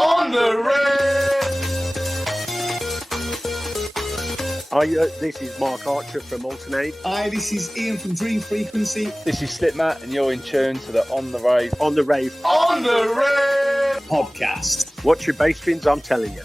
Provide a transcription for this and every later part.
On the Rave! Hi, this is Mark Archer from Alternate. Hi, this is Ian from Dream Frequency. This is Slipmat, and you're in tune to the On the Rave. On the Rave. On the Rave! Podcast. Watch your bass fins, I'm telling you.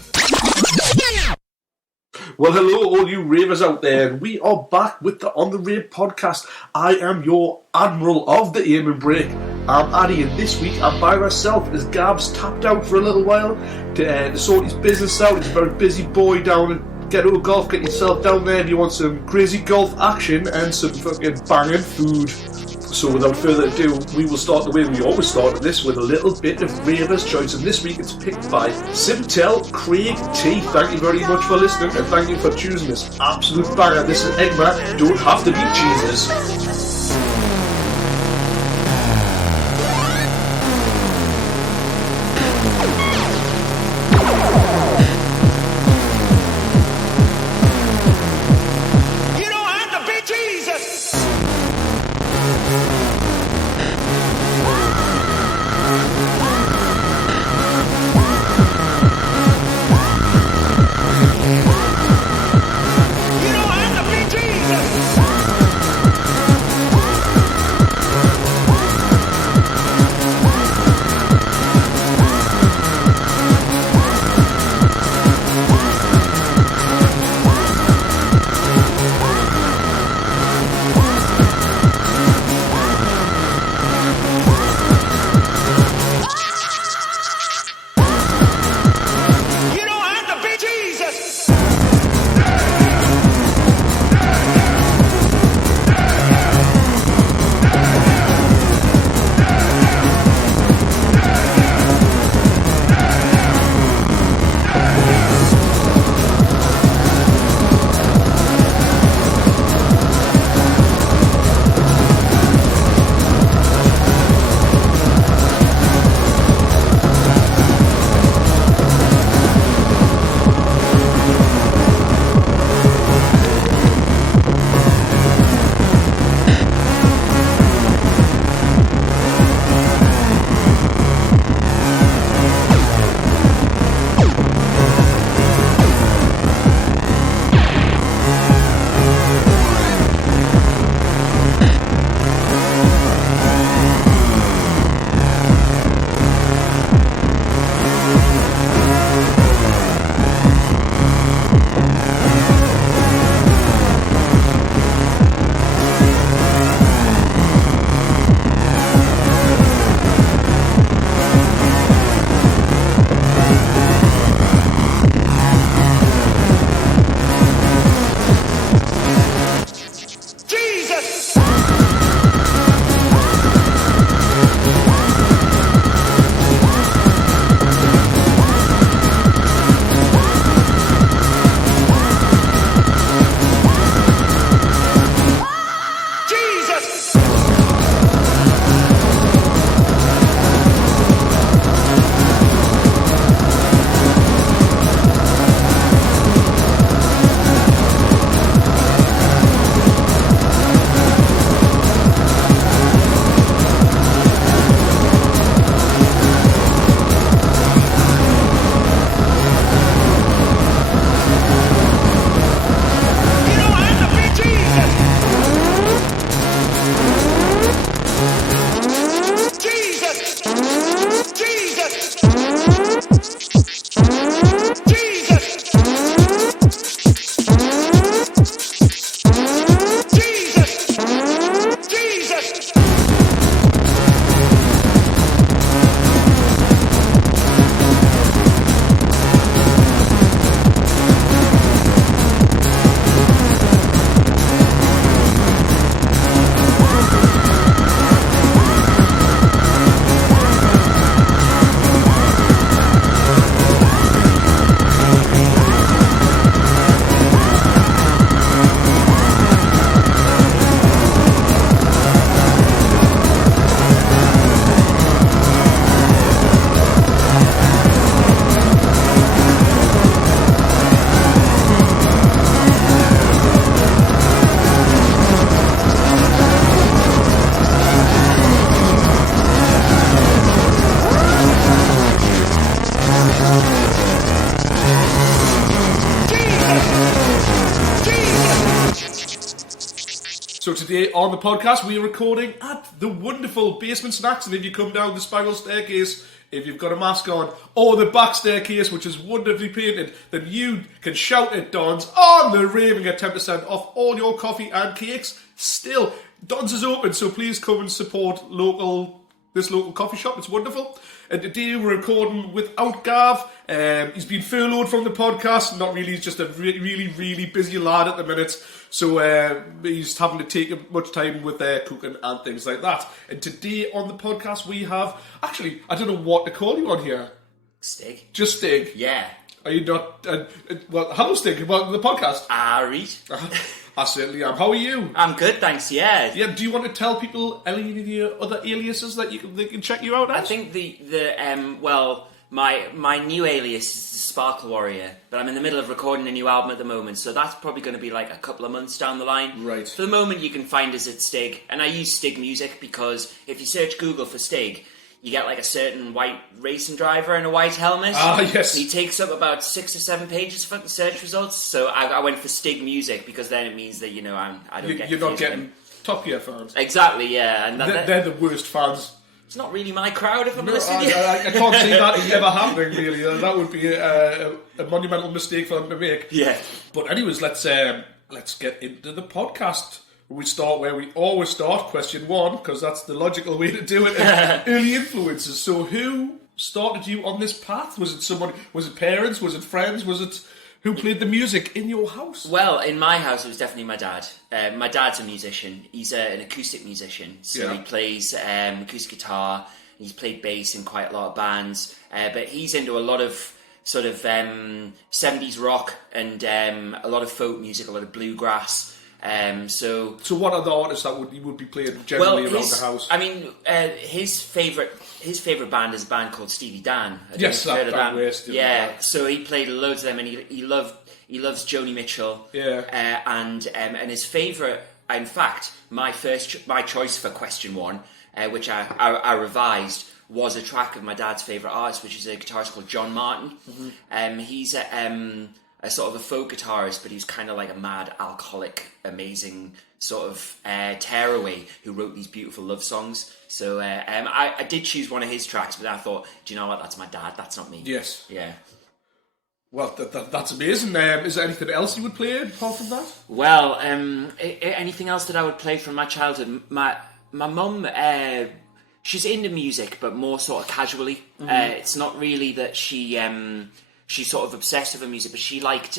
Well, hello, all you ravers out there. We are back with the On the Rave podcast. I am your Admiral of the Aim and Break. I'm Addie, and this week I'm by myself as Gav's tapped out for a little while to sort his business out. He's a very busy boy down in Ghetto Golf. Get yourself down there if you want some crazy golf action and some fucking banging food. So without further ado, we will start the way we always start this, with a little bit of Ravers choice, and this week it's picked by Simtel Craig T. Thank you very much for listening, and thank you for choosing this absolute banger. This is Egma, Don't Have to Be Jesus. today on the podcast, we are recording at the wonderful Basement Snaxx, and if you come down the spiral staircase, if you've got a mask on, or the back staircase, which is wonderfully painted, then you can shout at Don's on the Rave and get 10% off all your coffee and cakes. Still, Don's is open, so please come and support this local coffee shop. It's wonderful. And today we're recording without Gav. He's been furloughed from the podcast. Not really, he's just a really busy lad at the minute. So he's having to take much time with cooking and things like that. And today on the podcast we have, actually, I don't know what to call you on here. Stig. Just Stig. Yeah. Are you not... well, hello Stig, welcome to the podcast. Reed. I certainly am. How are you? I'm good, thanks, yeah. Yeah, do you want to tell people any of your other aliases that they can check you out as? I think my new alias is the Sparkle Warrior, but I'm in the middle of recording a new album at the moment, so that's probably going to be like a couple of months down the line. Right. For the moment, you can find us at Stig, and I use Stig Music because if you search Google for Stig, you get like a certain white racing driver in a white helmet. Ah, yes. He takes up about 6 or 7 pages for the search results. So I went for Stig Music because then it means that I don't get. You're not confused with getting him. Top Gear fans. Exactly, yeah. And They're the worst fans. it's not really my crowd if I'm No, honest with I you. can't see that ever happening. Really, that would be a monumental mistake for them to make. Yeah. But anyways, let's get into the podcast. We start where we always start, question 1, because that's the logical way to do it. Early influences. So who started you on this path? Was it someone? Was it parents? Was it friends? Was it who played the music in your house? Well, in my house, it was definitely my dad. My dad's a musician. He's an acoustic musician. So he plays acoustic guitar. He's played bass in quite a lot of bands. But he's into a lot of sort of 70s rock and a lot of folk music, a lot of bluegrass. So what are the artists that you would be playing generally around the house? I mean, his favourite band is a band called Steely Dan. Yes, heard of that that. West, Yeah, so he played loads of them, and he loves Joni Mitchell. Yeah, and his favourite, in fact, my choice for question 1, which I revised, was a track of my dad's favourite artist, which is a guitarist called John Martin. Mm-hmm. He's a sort of a folk guitarist, but he's kind of like a mad, alcoholic, amazing sort of tearaway who wrote these beautiful love songs. So I did choose one of his tracks, but then I thought, do you know what? That's my dad. That's not me. Yes. Yeah. Well, that's amazing. Is there anything else you would play apart from that? Well, anything else that I would play from my childhood? My mum, she's into music, but more sort of casually. Mm-hmm. It's not really that she's sort of obsessed with her music, but she liked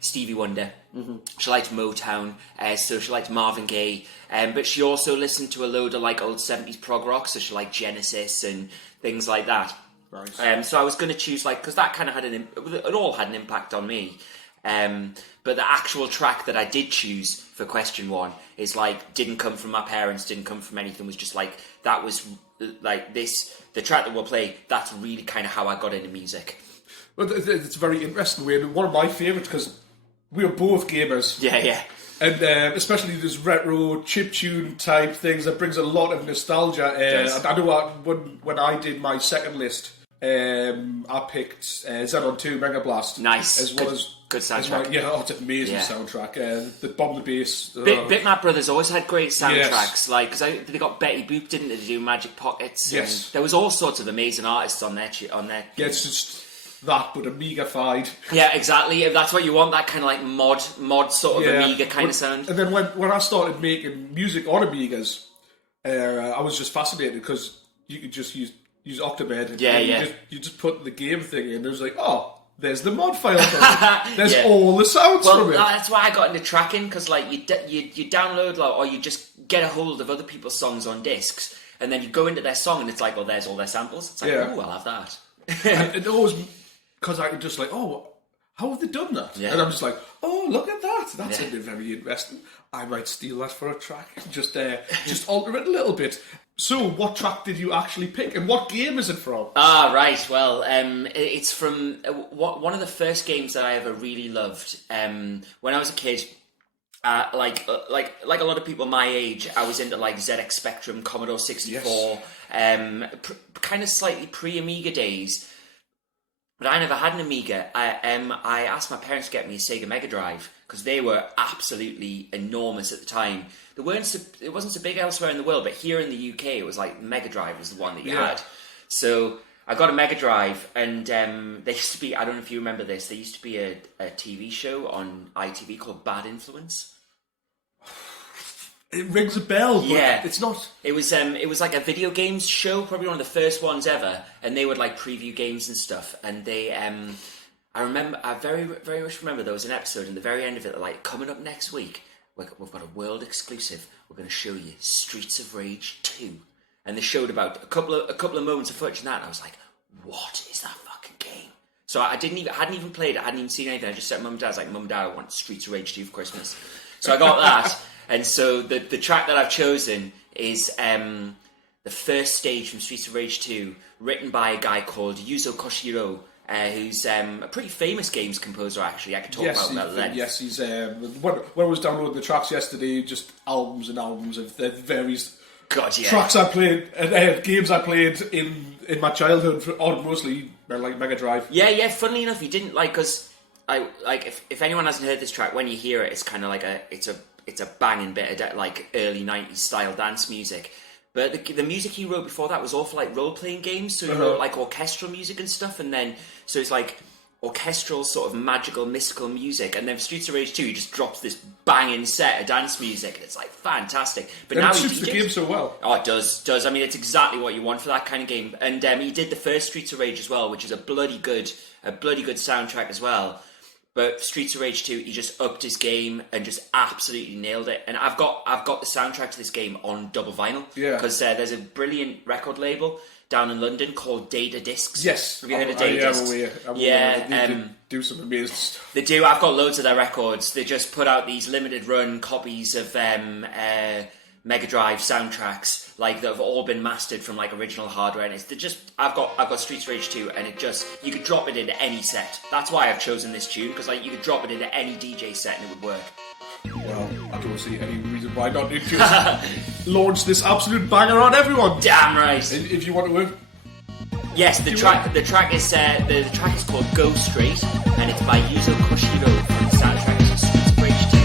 Stevie Wonder. Mm-hmm. She liked Motown, so she liked Marvin Gaye. But she also listened to a load of like old 70s prog rock, so she liked Genesis and things like that. Right. So I was going to choose because that kind of had it all had an impact on me. But the actual track that I did choose for question 1 is didn't come from my parents, didn't come from anything. Was just that was the track that we'll play. That's really kind of how I got into music. Well, it's a very interesting way. One of my favourites, because we are both gamers. Yeah. And especially these retro chiptune type things that brings a lot of nostalgia. I know when I did my second list, I picked Xenon 2 Mega Blast. Nice. As well as good soundtrack. It's an amazing soundtrack. The bomb, the bass. Bitmap Brothers always had great soundtracks. Because they got Betty Boop, didn't they, to do Magic Pockets? Yes. There was all sorts of amazing artists on their. Yeah, it's just that, but Amiga-fied. Yeah, exactly. If that's what you want, that kind of mod sort of Amiga kind of sound. And then when I started making music on Amigas, I was just fascinated because you could just use Octobed. And you just put the game thing in. And it was like, oh, there's the mod file. There's all the sounds from it. That's why I got into tracking, because you download or you just get a hold of other people's songs on discs, and then you go into their song and it's like, well, there's all their samples. It's like, oh, I'll have that. And it always, because I just how have they done that? Yeah. And I'm just like, oh, look at that. That's very interesting. I might steal that for a track. Just alter it a little bit. So, what track did you actually pick, and what game is it from? Right. Well, it's from one of the first games that I ever really loved. When I was a kid, like a lot of people my age, I was into ZX Spectrum, Commodore 64, kind of slightly pre-Amiga days. But I never had an Amiga. I asked my parents to get me a Sega Mega Drive because they were absolutely enormous at the time. It wasn't so big elsewhere in the world, but here in the UK, it was like Mega Drive was the one that you had. So I got a Mega Drive, and there used to be, I don't know if you remember this, there used to be a TV show on ITV called Bad Influence. It rings a bell, but it's not. It was like a video games show, probably one of the first ones ever, and they would like preview games and stuff. And they, I very very much remember there was an episode in the very end of it, like coming up next week, we've got a world exclusive. We're going to show you Streets of Rage 2, and they showed about a couple of moments of footage in that, and I was like, what is that fucking game? So I hadn't even played it, I hadn't even seen anything. I just said, Mum and Dad, Mum and Dad, I want Streets of Rage 2 for Christmas. So I got that. And so the track that I've chosen is the first stage from Streets of Rage 2, written by a guy called Yuzo Koshiro, who's a pretty famous games composer, actually. I could talk about that at length. Yes, he's... when I was downloading the tracks yesterday, just albums and albums of the various tracks I played, games I played in my childhood, on mostly like Mega Drive. Yeah, funnily enough, he didn't, because if anyone hasn't heard this track, when you hear it, it's kind of like it's a banging bit of like early 90s style dance music. But the music he wrote before that was all for like role-playing games, so he wrote like orchestral music and stuff, and then, so it's like orchestral sort of magical, mystical music, and then for Streets of Rage 2 he just drops this banging set of dance music, and it's like fantastic. But and now it suits the game so well. Oh, it does. I mean, it's exactly what you want for that kind of game. And he did the first Streets of Rage as well, which is a bloody good soundtrack as well. But Streets of Rage 2, he just upped his game and just absolutely nailed it. And I've got the soundtrack to this game on double vinyl. Yeah. Because there's a brilliant record label down in London called Data Discs. Yes. Have you heard of Data Discs? They do some amazing stuff. They do. I've got loads of their records. They just put out these limited run copies of Mega Drive soundtracks, like, that have all been mastered from like original hardware, and I've got Streets of Rage 2, and you could drop it into any set. That's why I've chosen this tune, because like you could drop it into any DJ set and it would work. Well, I don't see any reason why not. Just launch this absolute banger on everyone. Damn right. If you want to win. Yes, the track is called Go Straight, and it's by Yuzo Koshiro from the soundtrack to Streets of Rage 2.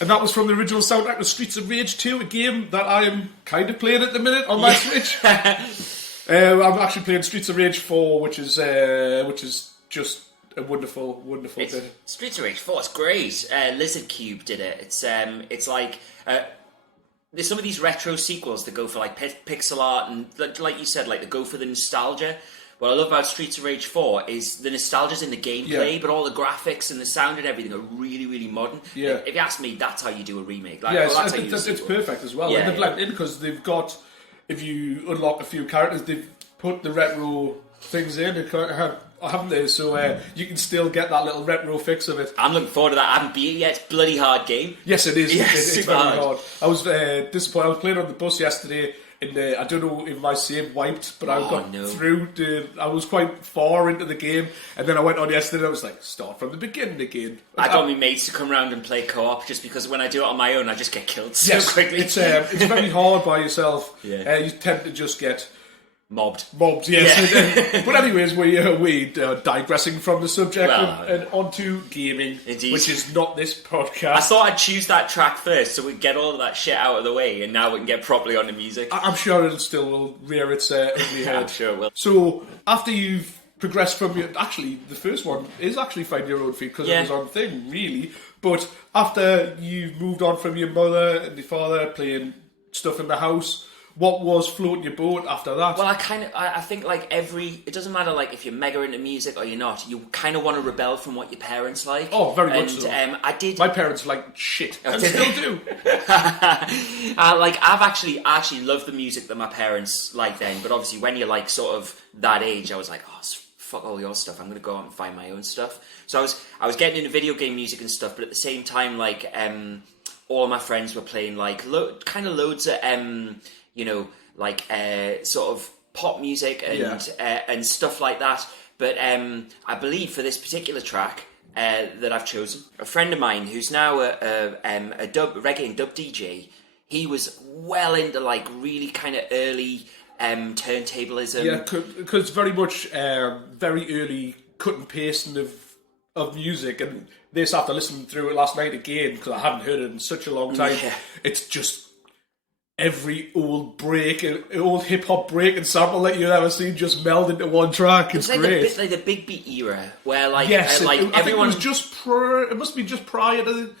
And that was from the original soundtrack of Streets of Rage 2, a game that I am kind of playing at the minute on my Switch. I'm actually playing Streets of Rage 4, which is just a wonderful bit. Streets of Rage 4, it's great. Lizard Cube did it. It's like there's some of these retro sequels that go for like pixel art and like you said, like they go for the nostalgia. What I love about Streets of Rage 4 is the nostalgia's in the gameplay, but all the graphics and the sound and everything are really, really modern. Yeah. If you ask me, that's how you do a remake. Like, it's perfect as well. And they've blended in because they've got, if you unlock a few characters, they've put the retro things in, haven't they? So you can still get that little retro fix of it. I'm looking forward to that. I haven't beat it yet. It's a bloody hard game. Yes, it is. Yes, it's very hard. I was disappointed. I was playing on the bus yesterday. And I don't know if my save wiped, but I got through. I was quite far into the game, and then I went on yesterday. And I was like, start from the beginning again. I got my mates to come around and play co-op, just because when I do it on my own, I just get killed so quickly. It's very hard by yourself. Yeah. You tend to just get mobbed. Yes. Yeah. But anyways, we digressing from the subject and onto gaming, Indeed. Which is not this podcast. I thought I'd choose that track first, so we'd get all of that shit out of the way, and now we can get properly on the music. I'm sure it still will rear its ugly head. I'm sure it will. So after you've progressed from your, actually the first one is actually Find Your Own Feet because it was on thing really. But after you've moved on from your mother and your father playing stuff in the house, what was floating your boat after that? Well, I think like it doesn't matter like if you're mega into music or you're not, you kind of want to rebel from what your parents like. Oh, very much so. I did. My parents like shit, and still do. I've actually loved the music that my parents liked then, but obviously when you're like sort of that age, I was like, oh, fuck all your stuff. I'm going to go out and find my own stuff. So I was getting into video game music and stuff, but at the same time, like all of my friends were playing like loads of sort of pop music and stuff like that. But I believe for this particular track that I've chosen, a friend of mine who's now a reggae and dub DJ, he was well into like really kind of early turntablism. Yeah, because very much very early cut and pasting of music, and this after listening through it last night again because I hadn't heard it in such a long time. Yeah. It's just every old hip hop break and sample that you've ever seen just meld into one track. It's like great. Like the big beat era where like everyone. I think it was just it must be just prior to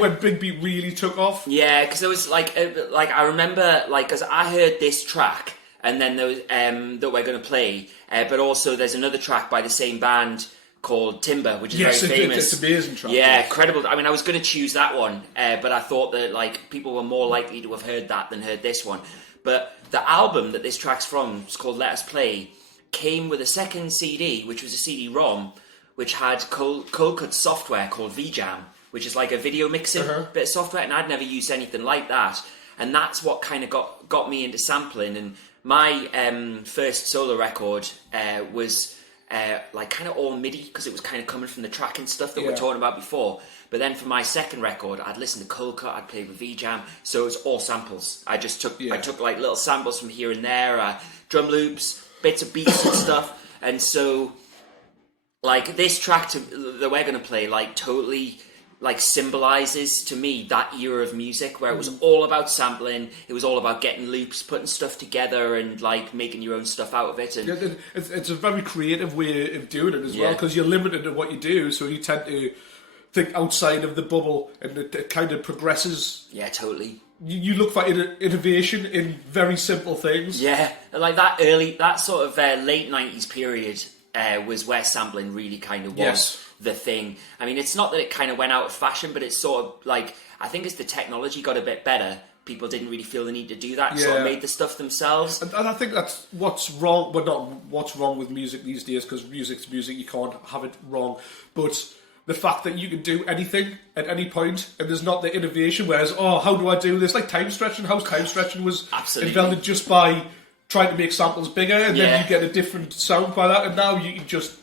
when big beat really took off. Yeah, because there was like I remember like because I heard this track and then there was that we're going to play, but also there's another track by the same band called Timber, which is very famous. It's an amazing track. Yeah, incredible. I mean, I was going to choose that one, but I thought that like people were more likely to have heard that than heard this one. But the album that this track's from, it's called Let Us Play, came with a second CD, which was a CD-ROM, which had cold cut software called VJam, which is like a video mixing bit of software, and I'd never used anything like that. And that's what kind of got me into sampling. And my first solo record was like kind of all MIDI because it was kind of coming from the track and stuff that we were talking about before. But then for my second record, I'd listen to Cold Cut, I'd play with VJam, so it was all samples. I took like little samples from here and there, drum loops, bits of beats and stuff. And so like this track that we're going to play like totally like symbolizes to me that era of music where it was all about sampling, it was all about getting loops, putting stuff together and like making your own stuff out of it. And it's a very creative way of doing it as well because you're limited to what you do, so you tend to think outside of the bubble and it kind of progresses. Yeah, totally. You look for innovation in very simple things. Yeah, like that sort of late 90s period was where sampling really kind of was the thing. I mean, it's not that it kind of went out of fashion, but it's sort of like, I think as the technology got a bit better, people didn't really feel the need to do that, sort of made the stuff themselves. And I think that's what's wrong, well, not what's wrong with music these days, because music's music, you can't have it wrong, but the fact that you can do anything at any point, and there's not the innovation, whereas, how do I do this? Like time stretching, how time stretching was invented just by trying to make samples bigger, and then you get a different sound by that, and now you can just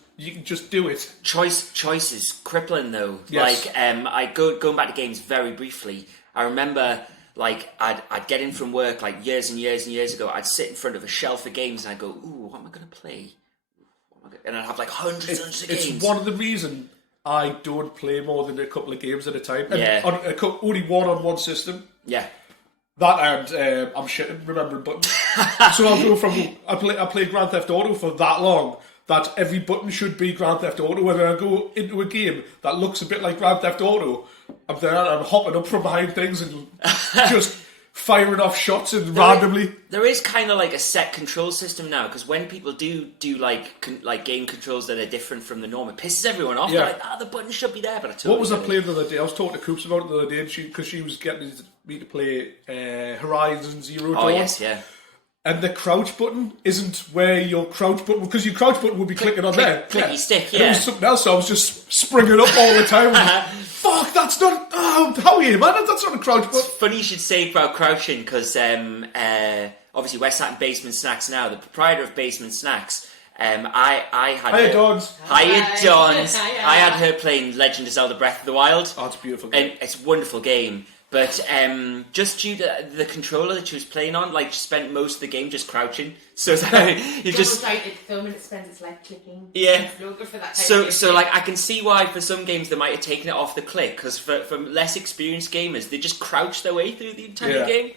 do it. Choice is crippling though. Yes. Like I going back to games very briefly. I remember like I'd get in from work like years and years and years ago. I'd sit in front of a shelf of games and I'd go, ooh, what am I going to play? And I'd have like hundreds of games. It's one of the reasons I don't play more than a couple of games at a time. And Yeah. Only one on one system. Yeah. That and I'm shit at remembering buttons. So I'll go from I play Grand Theft Auto for that long that every button should be Grand Theft Auto. Whether I go into a game that looks a bit like Grand Theft Auto, I'm there and I'm hopping up from behind things and just firing off shots and randomly. There is kind of like a set control system now, because when people do like game controls that are different from the norm, it pisses everyone off. Yeah. They're like, the button should be there, but I totally What was I get it. playing the other day? I was talking to Coops about it the other day, because she was getting me to play Horizon Zero Dawn. Oh yes, yeah. And the crouch button isn't where your crouch button, because your crouch button would be clicking on there. Clicky stick, And it yeah. was something else, so I was just springing up all the time. Fuck, that's not. Oh, how are you, man? That's not a crouch button. Funny you should say about crouching, because obviously we're sat in Basement Snaxx now. The proprietor of Basement Snaxx, I had Hiya, her, Dons. Hiya, Dons. Hiya. I had her playing Legend of Zelda Breath of the Wild. Oh, it's a beautiful game. And it's a wonderful game. But just due to the controller that she was playing on, like, she spent most of the game just crouching. So it's like, you just... Right, the film and it spends its life clicking. Yeah. It's no good for that type So, of so game. like, I can see why for some games they might have taken it off the click, because for less experienced gamers, they just crouch their way through the entire Yeah. game.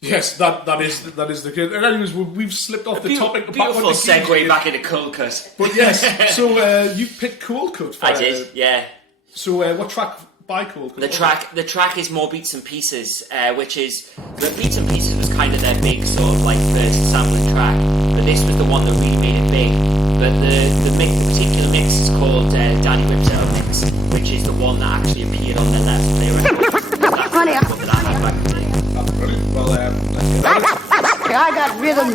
Yes, that is the case. And anyways, we've slipped off the topic. Beautiful segue back into Cold Cut. But yes, so you picked Cold Cut. For, I did, yeah. So what track by Cold Cut? The track is more Beats and Pieces, which is... The Beats and Pieces was kind of their big sort of like first sampling track, but this was the one that really made it big. But the particular mix is called Danny Whips It Out Mix, which is the one that actually appeared on their last play record. That's the one that I had back in the day. That's brilliant. Well, let's get at it. I got rhythm.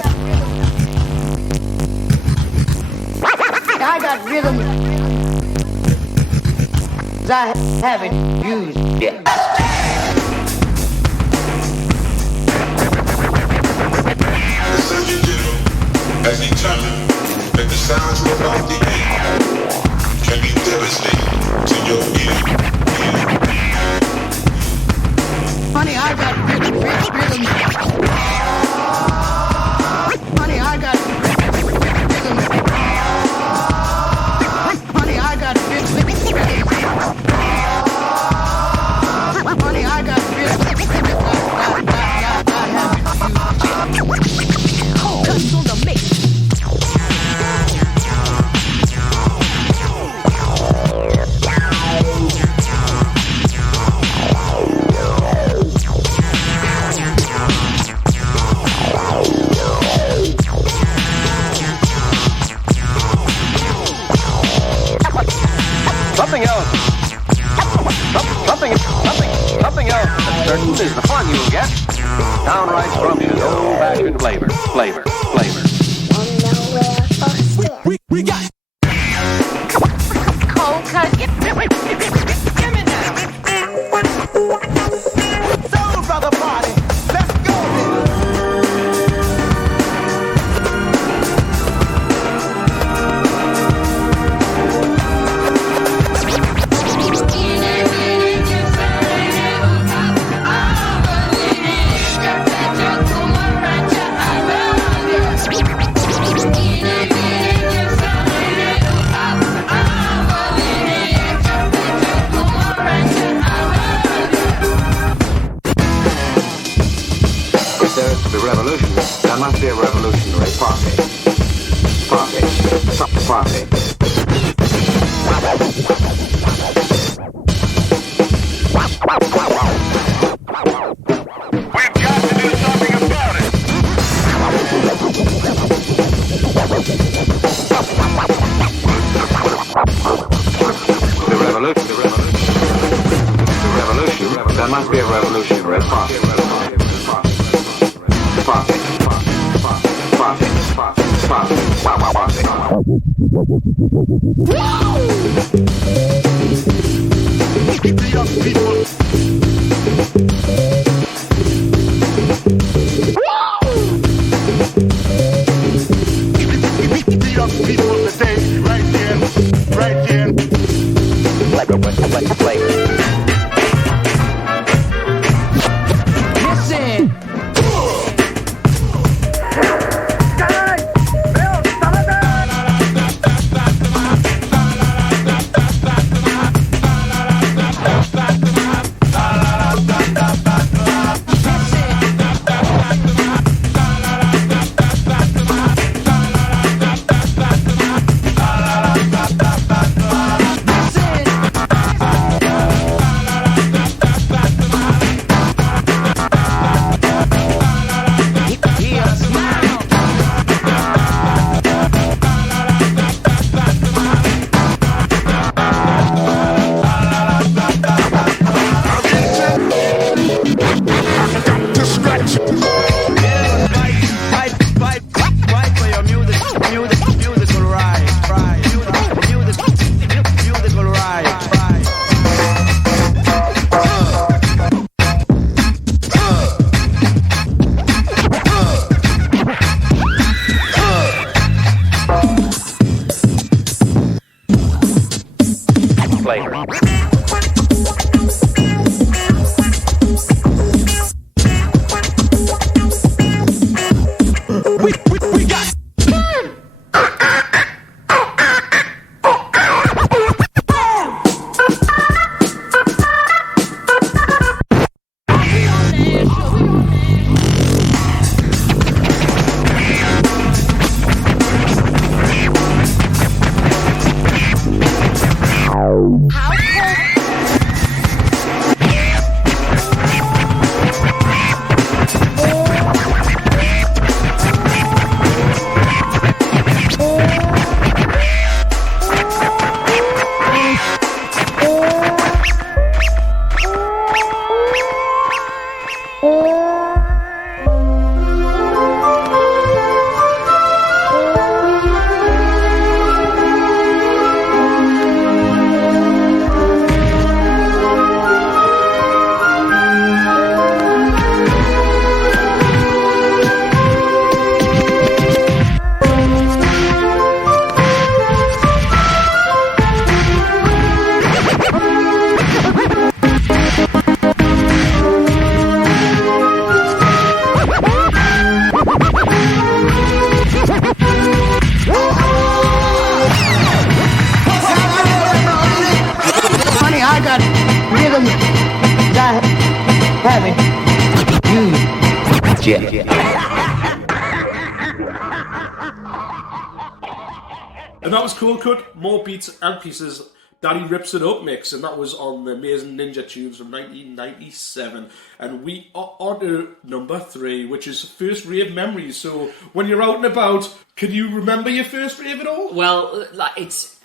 I got rhythm. I haven't used yet. The Surgeon General has determined that the sounds from off the air can be devastating to your ear. Honey, I got rhythm. Honey, I got rhythm. Honey, I got rhythm. Honey, I got cuts on the mix. Something else. Something else that's certain is the fun you'll get. Downright scrumptious, old-fashioned flavor. We got cold cut. Give me now. Soul brother party. Let's go. If there is to be revolution, there must be a revolutionary party. We've got to do something about it. The revolution, there must be a revolutionary party. Listen. jamming. And that was Cold Cut, More Beats and Pieces, Daddy Rips It Up mix, and that was on the Amazing Ninja Tunes from 1997. And we are on to number 3, which is first rave memories. So when you're out and about, can you remember your first rave at all? Well, like, it's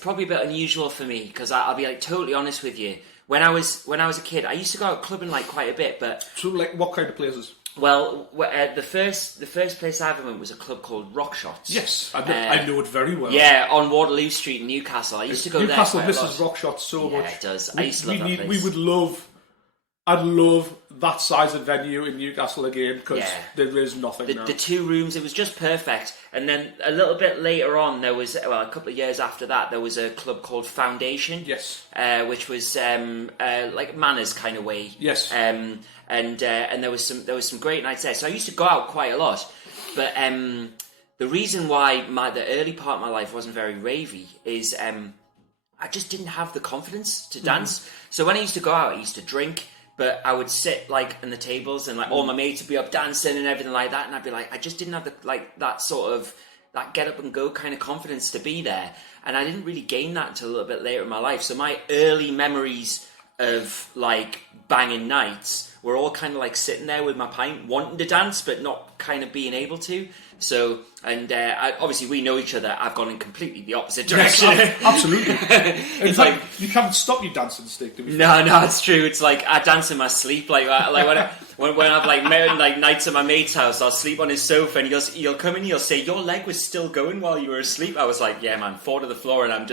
probably a bit unusual for me because I'll be like totally honest with you. When I was a kid, I used to go out clubbing like quite a bit, but So like what kind of places? well, the first place I ever went was a club called Rock Shots. Yes, I know it very well. Yeah, on Waterloo Street in Newcastle. I used to go Newcastle there. misses Newcastle rock shots so much. Yeah, it does. I used to love that place. We would love. I'd love that size of venue in Newcastle again because there is nothing now. The 2 rooms, it was just perfect. And then a little bit later on, there was, well, a couple of years after that, there was a club called Foundation. Yes. Which was like Manners kind of way. Yes. And there was some great nights there. So I used to go out quite a lot. But the reason why the early part of my life wasn't very ravey is I just didn't have the confidence to dance. So when I used to go out, I used to drink. But I would sit like in the tables and like all my mates would be up dancing and everything like that, and I'd be like, I just didn't have that sort of get up and go kind of confidence to be there, and I didn't really gain that until a little bit later in my life. So my early memories of like banging nights were all kind of like sitting there with my pint, wanting to dance but not kind of being able to. So, and obviously we know each other. I've gone in completely the opposite direction. Yes, absolutely. It's like you can't stop your dancing, Stig. No, it's true. It's like I dance in my sleep. Like when I've like nights at my mate's house, I'll sleep on his sofa, and he'll come in. He'll say, "Your leg was still going while you were asleep." I was like, "Yeah, man, fall to the floor, and I'm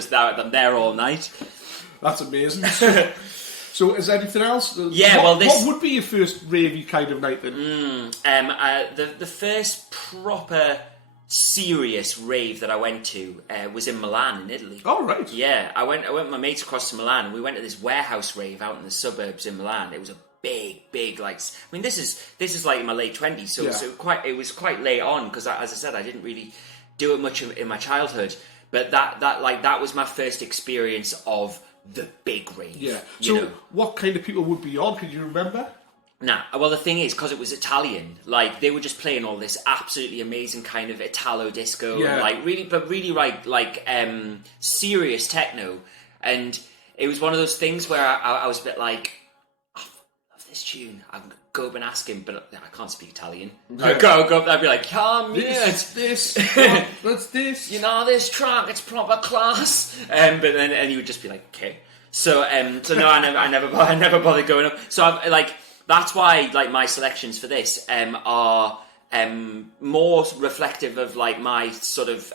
there all night." That's amazing. So, is there anything else? Yeah, what would be your first ravey kind of night then? The first proper serious rave that I went to was in Milan in Italy. Oh right. Yeah, I went with my mates across to Milan, and we went to this warehouse rave out in the suburbs in Milan. It was a big like. I mean, this is like in my late 20s, so it was quite late on because, as I said, I didn't really do it much in my childhood. But that was my first experience of the big rave. Yeah. So, what kind of people would be on? Can you remember? Nah. Well, the thing is, because it was Italian, like they were just playing all this absolutely amazing kind of Italo disco, and like really like serious techno, and it was one of those things where I was a bit like, I love this tune. I'm gonna go up and ask him, but I can't speak Italian. I'd go up. I'd be like, come here. What's this? You know, this track, it's proper class. But then, and he would just be like, okay. So no, I never bothered going up. So I'm like, that's why like my selections for this are more reflective of like my sort of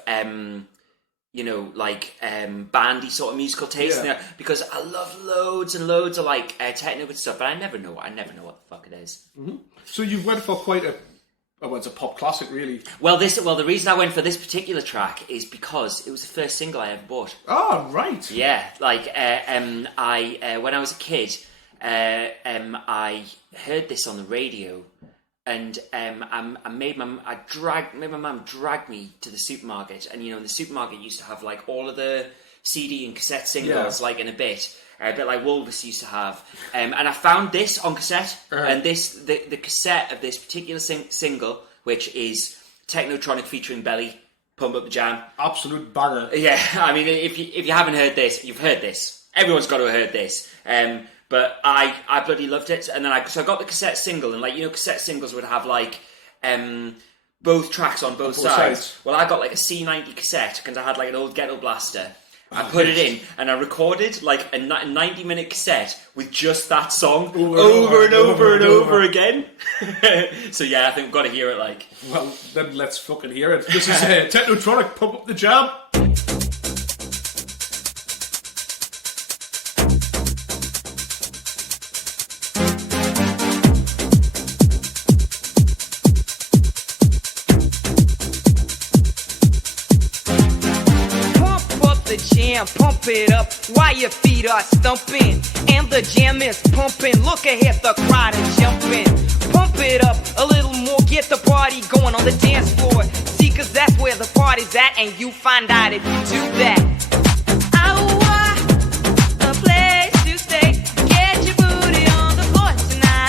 bandy sort of musical taste now, because I love loads and loads of like techno and stuff, but I never know what the fuck it is. Mm-hmm. So you went for quite it's a pop classic, really. Well, the reason I went for this particular track is because it was the first single I ever bought. Oh, right. Yeah, like I when I was a kid, I heard this on the radio, and I made my mum drag me to the supermarket, and in the supermarket used to have like all of the CD and cassette singles like in a bit like Wolvers used to have, and I found this on cassette, and the cassette of this particular single, which is Technotronic featuring Belly, Pump Up the Jam, absolute banger. Yeah, I mean, if you haven't heard this, you've heard this. Everyone's got to have heard this. But I bloody loved it, and then I got the cassette single, and cassette singles would have like both tracks on both sides. Well, I got like a C90 cassette because I had like an old Ghetto Blaster. I put it in, and I recorded like a 90-minute cassette with just that song over and over again. So yeah, I think we've got to hear it. Like, well, then let's fucking hear it. This is Technotronic, Pump Up the Jam. Pump it up while your feet are stumping, and the jam is pumping. Look ahead, the crowd is jumping. Pump it up a little more, get the party going on the dance floor. See, cause that's where the party's at, and you find out if you do that. A place to stay. Get your booty on the floor tonight.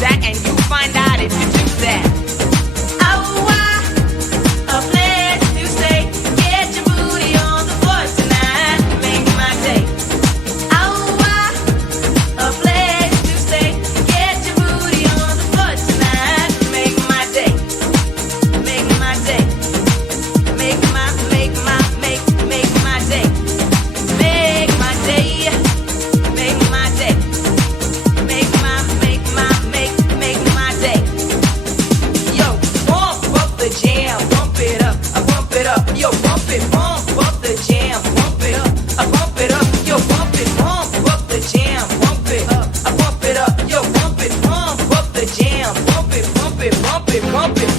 body's at, and you'll find out if you do that. Oh, a place to stay. Get your booty on the floor tonight. Make my day. Oh, a place to stay. Get your booty on the floor tonight. Make my day. Make my day. Make my day. Make my day. Make my day. Make my day. Make my day. Yo, pump up the jam, pump it up, I pump it up. Yo, pump up the jam, pump it up, I pump it up. Yo, pump up the jam, pump it up, I pump it up. Yo, pump up the jam, pump it, pump it, pump it, pump it.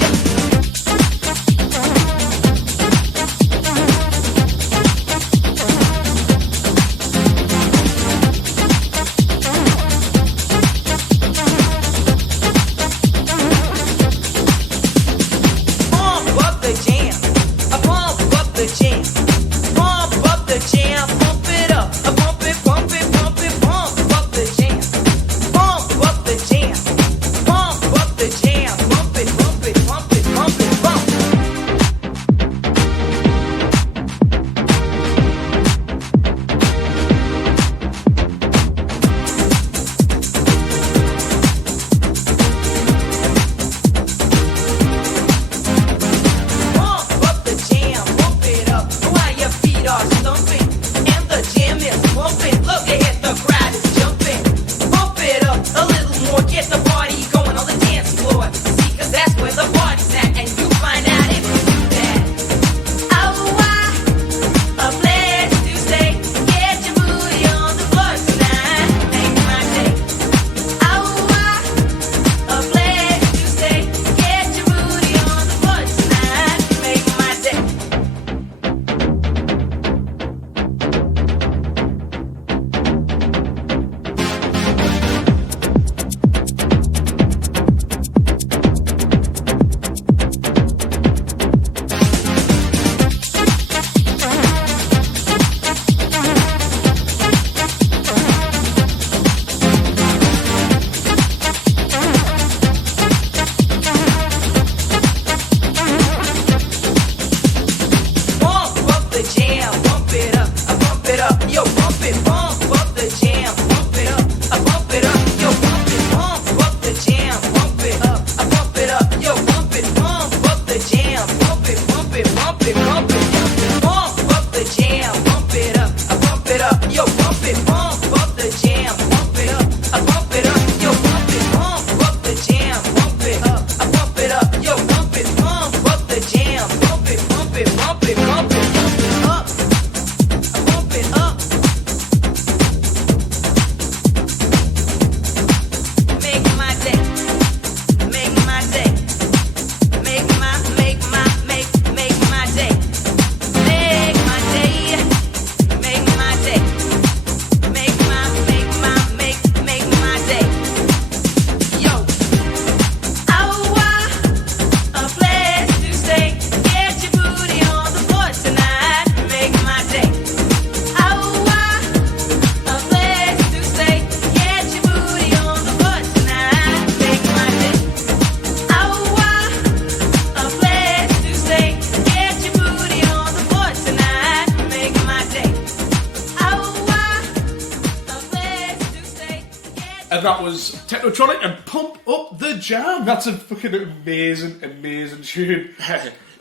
And that was Technotronic and Pump Up the Jam. That's a fucking amazing tune.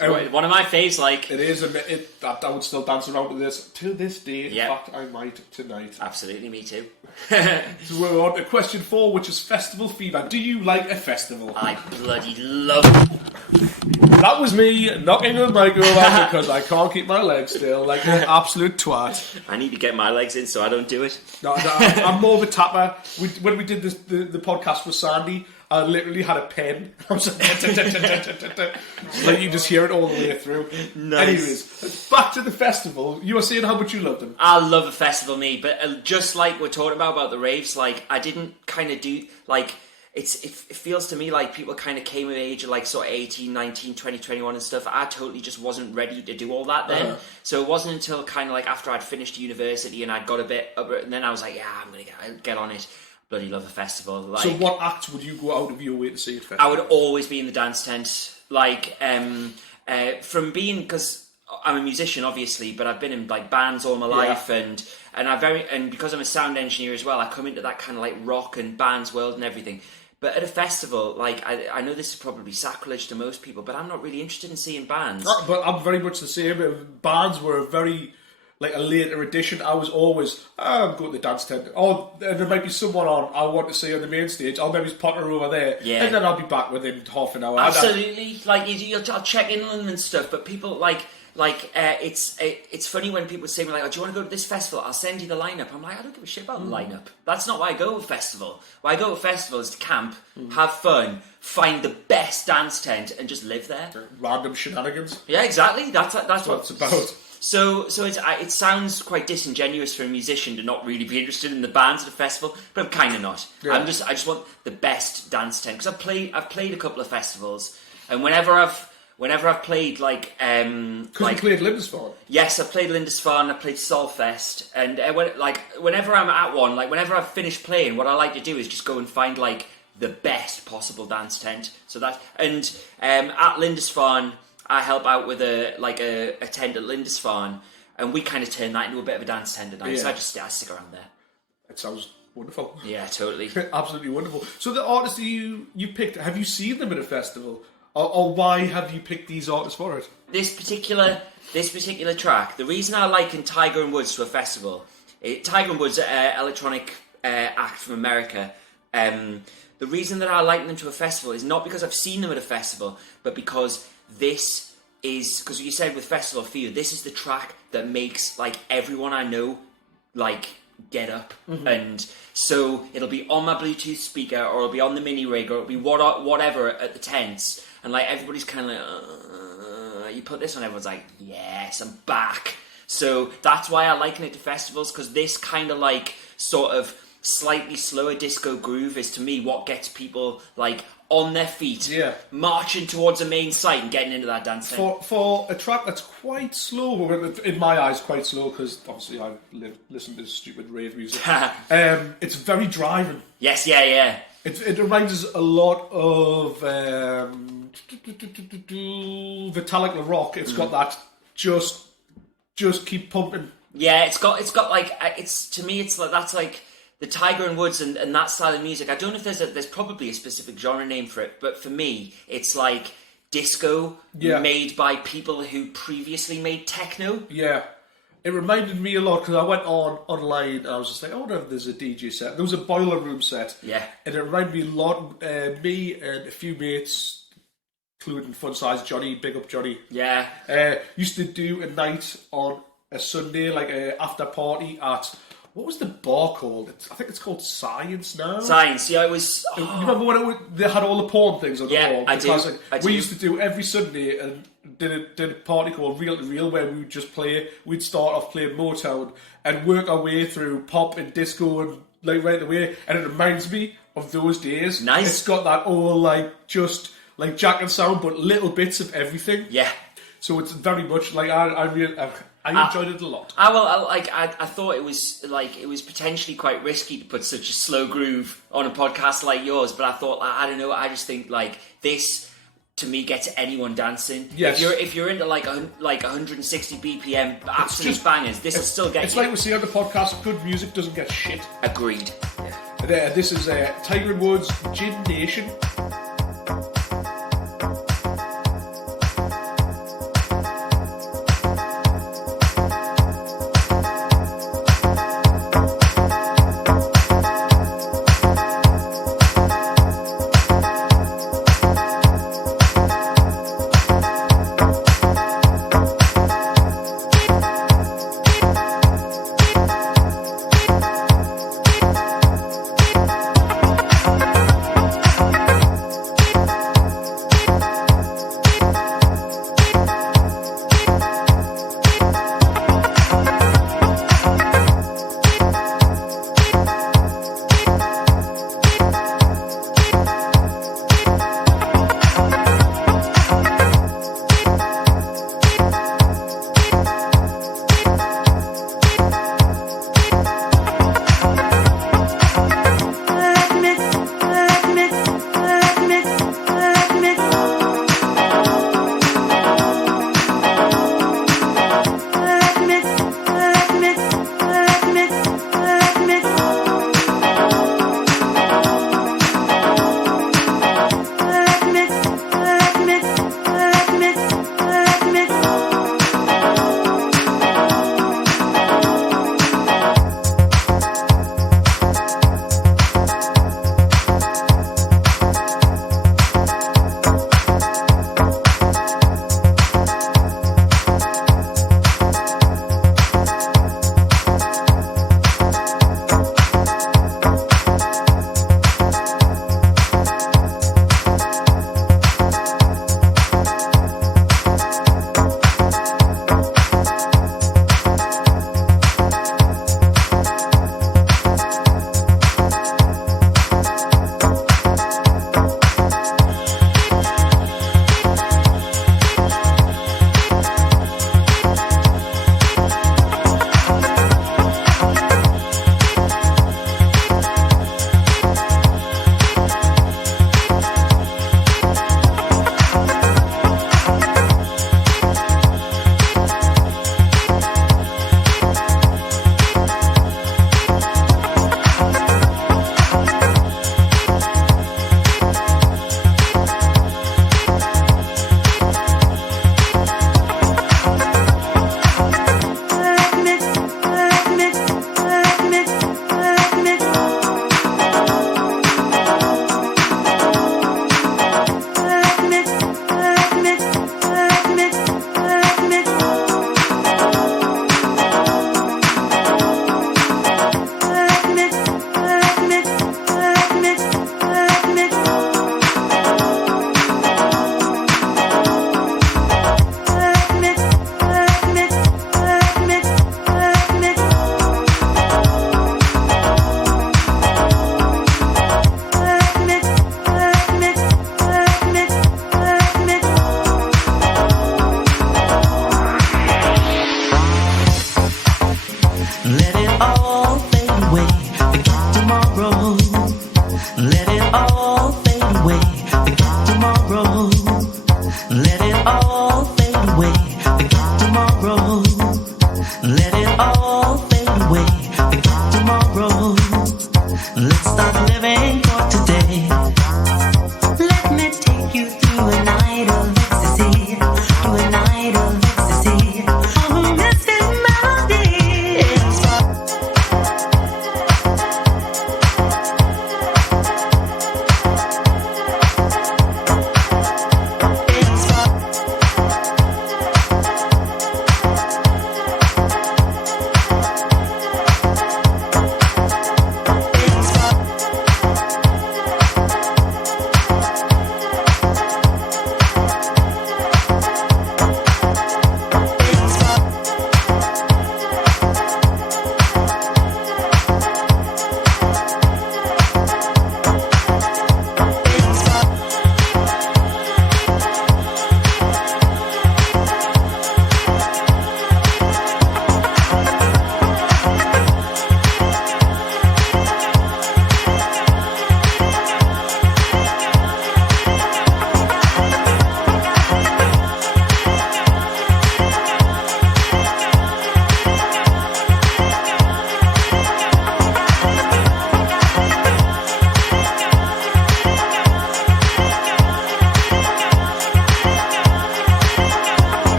One of my faves, like... It is, I would still dance around to this day. Yep. In fact, I might tonight. Absolutely, me too. So we're on to question 4, which is festival fever. Do you like a festival? I bloody love it. That was me knocking the mic over because I can't keep my legs still, like an absolute twat. I need to get my legs in so I don't do it. No, I'm more of a tapper. When we did this, the podcast with Sandy, I literally had a pen. I was like, you just hear it all the way through. Nice. Anyways, back to the festival. You were saying how much you loved them. I love a festival, me, but just like we're talking about the raves, like I didn't kind of do like. It feels to me like people kind of came of age at like sort of 18, 19, 20, 21 and stuff. I totally just wasn't ready to do all that then. So it wasn't until kind of like after I'd finished university and I'd got a bit, and then I was like, yeah, I'm going to get on it. bloody love a festival. Like, So what acts would you go out of your way to see at festival? I would always be in the dance tent. Like, from being, because I'm a musician, obviously, but I've been in like bands all my life, and because I'm a sound engineer as well, I come into that kind of like rock and bands world and everything. But at a festival, like, I know this is probably sacrilege to most people, but I'm not really interested in seeing bands. But I'm very much the same. Bands were like a later addition. I was always, I'm going to the dance tent. Oh, and there might be someone on I want to see on the main stage. I'll maybe potter over there, and then I'll be back within half an hour. Absolutely. Like, I'll check in on them and stuff, but people, it's funny when people say to me, like, oh, do you want to go to this festival? I'll send you the lineup. I'm like, I don't give a shit about the lineup. That's not why I go to a festival. Why I go to a festival is to camp, have fun, find the best dance tent, and just live there. Random shenanigans. Yeah, exactly. That's what it's about. So it sounds quite disingenuous for a musician to not really be interested in the bands at a festival, but I'm kind of not. Yeah. I just want the best dance tent, because I've played a couple of festivals, and whenever I've played like you played Lindisfarne. Yes, I've played Lindisfarne. I've played Solfest, and whenever I'm at one, like whenever I've finished playing, what I like to do is just go and find like the best possible dance tent. So that at Lindisfarne, I help out with a tent at Lindisfarne, and we kind of turn that into a bit of a dance tent at night. Yeah. So I stick around there. It sounds wonderful. Yeah, totally. Absolutely wonderful. So the artists that you picked, have you seen them at a festival? Or why have you picked these artists for it? This particular track, the reason I liken Tiger and Woods to a festival, Tiger and Woods, electronic act from America. The reason that I liken them to a festival is not because I've seen them at a festival, but because this is, because you said with Festival for You, this is the track that makes like everyone I know like get up, and so it'll be on my Bluetooth speaker, or it'll be on the mini rig, or it'll be whatever at the tents, and like everybody's kind of like, you put this on, everyone's like, yes, I'm back. So that's why I liken it to festivals, because this kind of like sort of slightly slower disco groove is to me what gets people like on their feet, marching towards a main site and getting into that dance. For a track that's quite slow, in my eyes, quite slow, because obviously I listen to stupid rave music. It's very driving. Yes, yeah. It reminds us a lot of Vitalik La Rock. It's got that just keep pumping. Yeah, it's got like it's, to me, it's like that's like the Tiger and Woods and that style of music. I don't know if there's probably a specific genre name for it, but for me, it's like disco made by people who previously made techno. Yeah. It reminded me a lot, because I went online and I was just like, I wonder if there's a DJ set. There was a Boiler Room set. Yeah. And it reminded me a lot, me and a few mates, including Fun Size Johnny, big up Johnny. Yeah. Used to do a night on a Sunday, like a after party at, what was the bar called? I think it's called Science now. Science, yeah, it was... You remember when they had all the porn things on the wall? I do. We used to do every Sunday and did a party called Reel to Reel, where we would just play. We'd start off playing Motown and work our way through pop and disco and like right away. And it reminds me of those days. Nice. It's got that all like just like Jack and sound, but little bits of everything. Yeah. So it's very much like I enjoyed it a lot. I thought it was potentially quite risky to put such a slow groove on a podcast like yours, but I thought, I don't know, I just think like this to me gets anyone dancing. Yes. If you're into like 160 BPM absolute bangers, this will still get. It's you. like we say on the podcast, good music doesn't get shit. Agreed. This is Tiger and Woods, Gin Nation.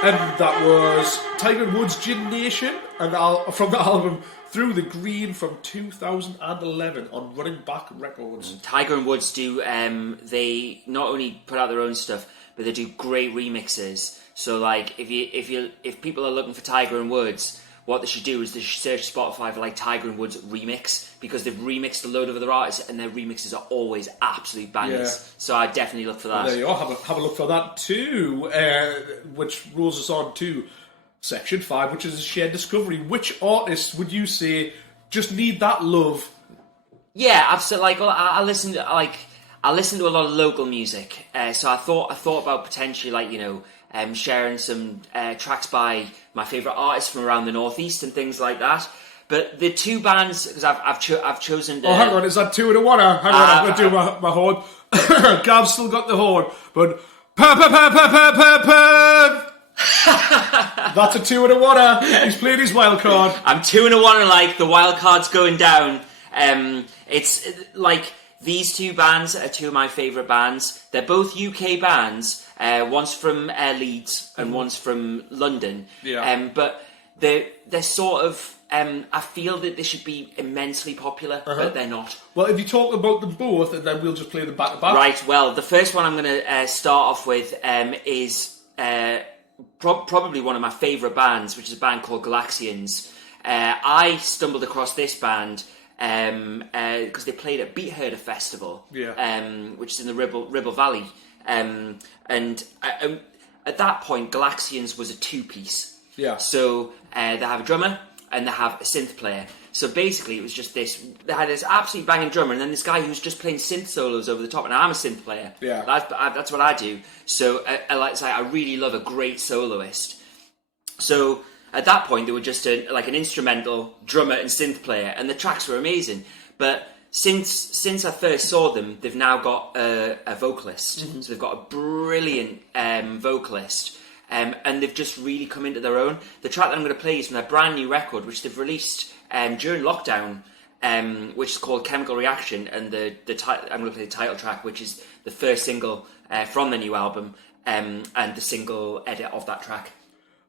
And that was Tiger Woods' Gin Nation, and from the album Through the Green from 2011 on Running Back Records. Tiger and Woods do, they not only put out their own stuff, but they do great remixes. So like, if people are looking for Tiger and Woods, what they should do is they should search Spotify for like Tiger and Woods remix, because they've remixed a load of other artists and their remixes are always absolute bangers. Yeah. So I definitely look for that. Well, there you are. Have a look for that too, which rolls us on to section 5, which is shared discovery. Which artists would you say just need that love? Yeah, absolutely. Like, well, I listen to a lot of local music, so I thought about potentially, like, you know, sharing some tracks by my favourite artists from around the northeast and things like that. But the two bands, because I've chosen to... Oh, hang on, is that 2 in a 1? Hang on, I'm going to do my horn. Gav's still got the horn, but... That's a 2 in a 1. He's played his wild card. I'm 2 in a 1, like, the wild card's going down. It's like... These two bands are two of my favourite bands. They're both UK bands. One's from Leeds and one's from London. Yeah. But they're sort of... I feel that they should be immensely popular, but they're not. Well, if you talk about them both, and then we'll just play them back to back. Right, well, the first one I'm going to start off with is probably one of my favourite bands, which is a band called Galaxians. I stumbled across this band... because they played at Beat Herder Festival, which is in the Ribble Valley, and at that point, Galaxians was a two-piece. Yeah. So they have a drummer and they have a synth player. So basically, it was just this. They had this absolute banging drummer, and then this guy who was just playing synth solos over the top. And I'm a synth player. Yeah. That's what I do. So I really love a great soloist. So. At that point, they were just an instrumental drummer and synth player, and the tracks were amazing. But since I first saw them, they've now got a vocalist. Mm-hmm. So they've got a brilliant vocalist, and they've just really come into their own. The track that I'm going to play is from their brand new record, which they've released during lockdown, which is called Chemical Reaction, and I'm going to play the title track, which is the first single from the new album, and the single edit of that track.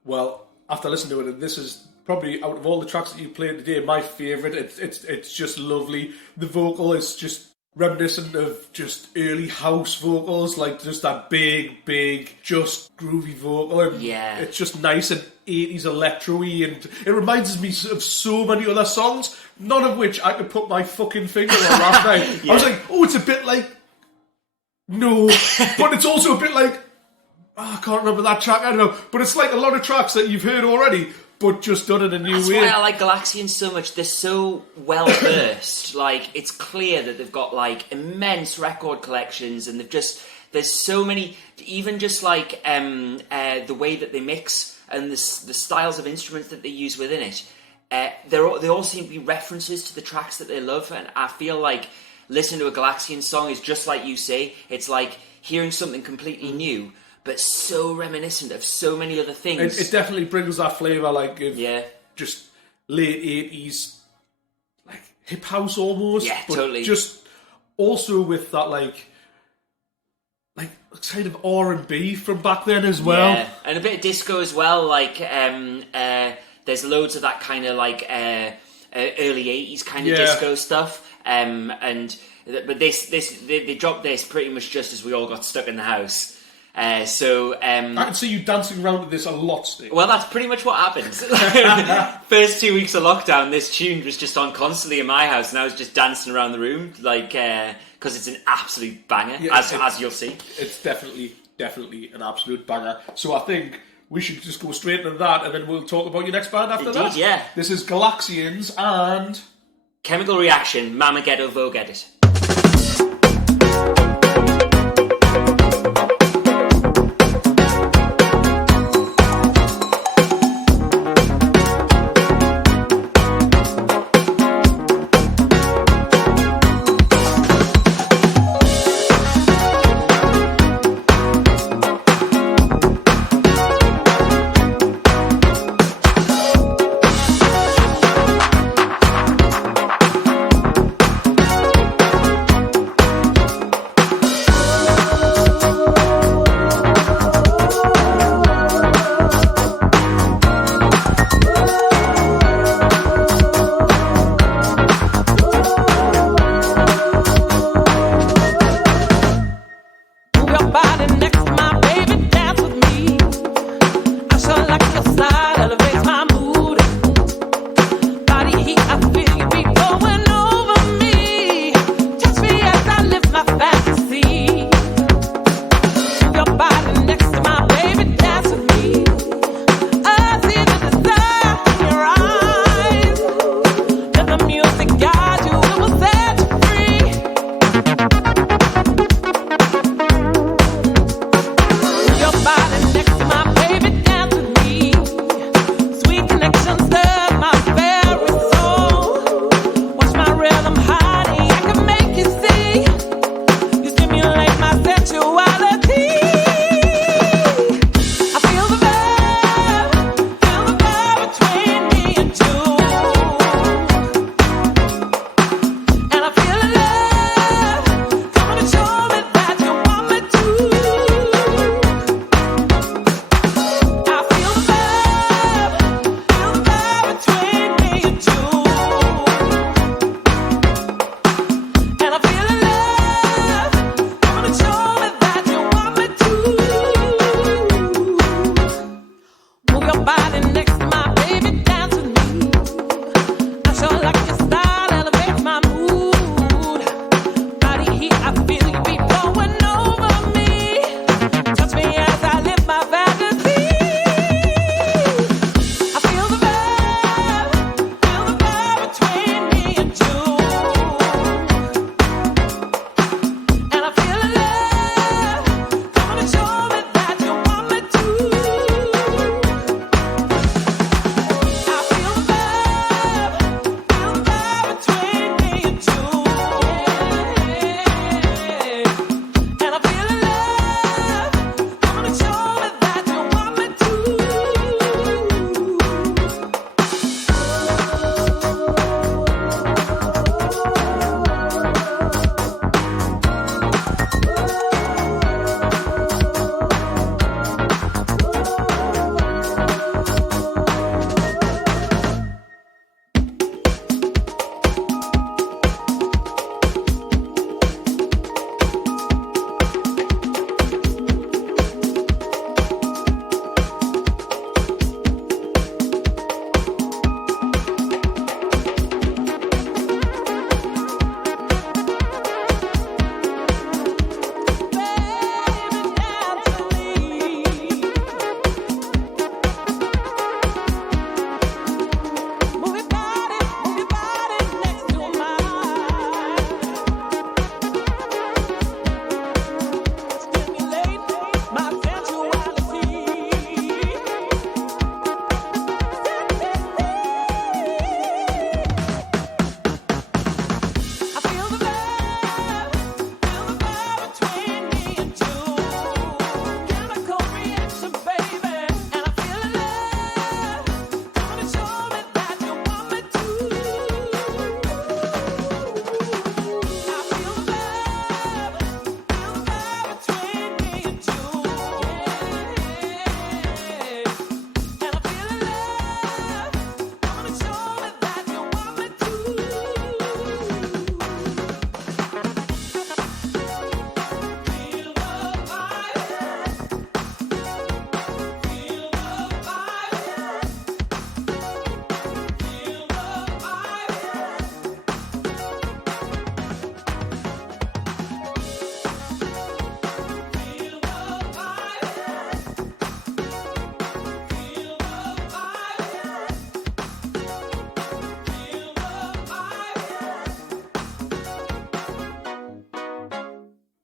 Well, after listening to it, this is probably, out of all the tracks that you played today, my favourite. It's just lovely. The vocal is just reminiscent of just early house vocals, like just that big, just groovy vocal. And Yeah. it's just nice and 80s electro-y, and it reminds me of so many other songs, none of which I could put my fucking finger on last night. I was like, oh, it's a bit like... No. But it's also a bit like... Oh, I can't remember that track, I don't know. But it's like a lot of tracks that you've heard already, but just done in a new way. That's why I like Galaxians so much. They're so well versed. Like, it's clear that they've got like immense record collections, and there's so many. Even just like the way that they mix and the styles of instruments that they use within it. They all seem to be references to the tracks that they love, and I feel like listening to a Galaxian song is just like you say. It's like hearing something completely new, but so reminiscent of so many other things. It definitely brings that flavour, like, of Yeah. just late 80s, like, hip house almost. Yeah, but totally. Just also with that, like kind of R&B from back then as well. Yeah, and a bit of disco as well. Like, there's loads of that kind of like early 80s kind of disco stuff. But they dropped this pretty much just as we all got stuck in the house. I can see you dancing around with this a lot, Stig. Well, that's pretty much what happened. First 2 weeks of lockdown, this tune was just on constantly in my house, and I was just dancing around the room, like, because it's an absolute banger, as you'll see. It's definitely an absolute banger. So I think we should just go straight into that, and then we'll talk about your next band after that. Indeed, yeah. This is Galaxians and... Chemical Reaction, Mama Ghetto Vogue Edit.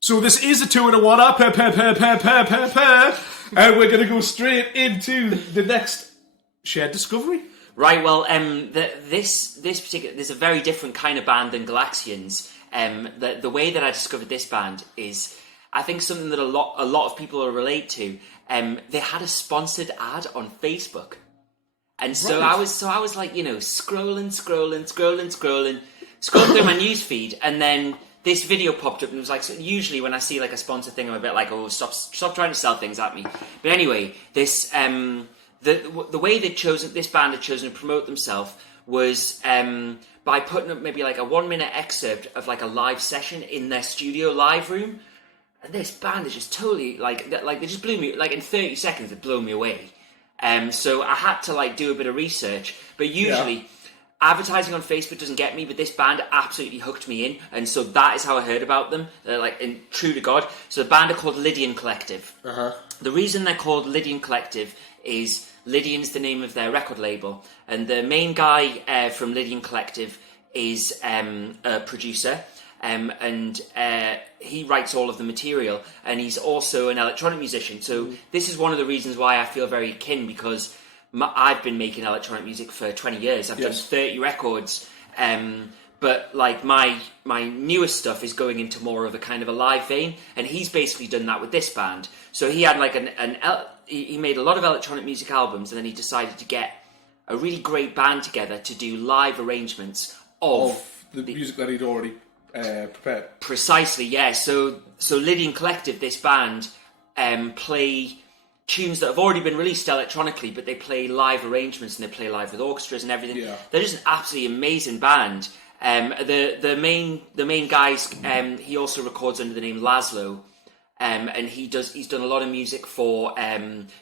So this is a 2-in-1 and we're going to go straight into the next shared discovery. Right, well, this particular, there's a very different kind of band than Galaxians. The way that I discovered this band is, I think, something that a lot of people will relate to. They had a sponsored ad on Facebook, and so I was like, scrolling through my news feed, and then this video popped up, and it was like, so usually when I see like a sponsor thing, I'm a bit like, oh, stop trying to sell things at me. But anyway, this the way this band had chosen to promote themselves was by putting up maybe like a 1-minute excerpt of like a live session in their studio live room. And this band is just totally like they just blew me, like in 30 seconds it blew me away. So I had to like do a bit of research, but usually advertising on Facebook doesn't get me, but this band absolutely hooked me in, and so that is how I heard about them. True to God. So the band are called Lydian Collective. The reason they're called Lydian Collective is Lydian's the name of their record label, and the main guy from Lydian Collective is a producer, and he writes all of the material, and he's also an electronic musician. So this is one of the reasons why I feel very kin, because I've been making electronic music for 20 years. I've done 30 records, but like my newest stuff is going into more of a kind of a live vein, and he's basically done that with this band. So he had like he made a lot of electronic music albums, and then he decided to get a really great band together to do live arrangements of the music that he'd already prepared. Precisely, yeah. So Lydian Collective, this band, play tunes that have already been released electronically, but they play live arrangements, and they play live with orchestras and everything. Yeah. They're just an absolutely amazing band. The main guys, he also records under the name Laszlo, and he's done a lot of music for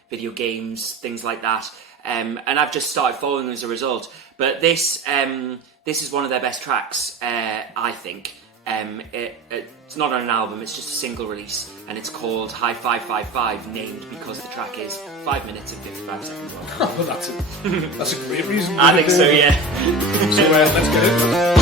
video games, things like that. And I've just started following them as a result. But this is one of their best tracks, I think. It's not on an album, it's just a single release, and it's called High 555, named because the track is 5 minutes and 55 seconds long. Oh, that's a great reason. I think so, yeah. So let's get it.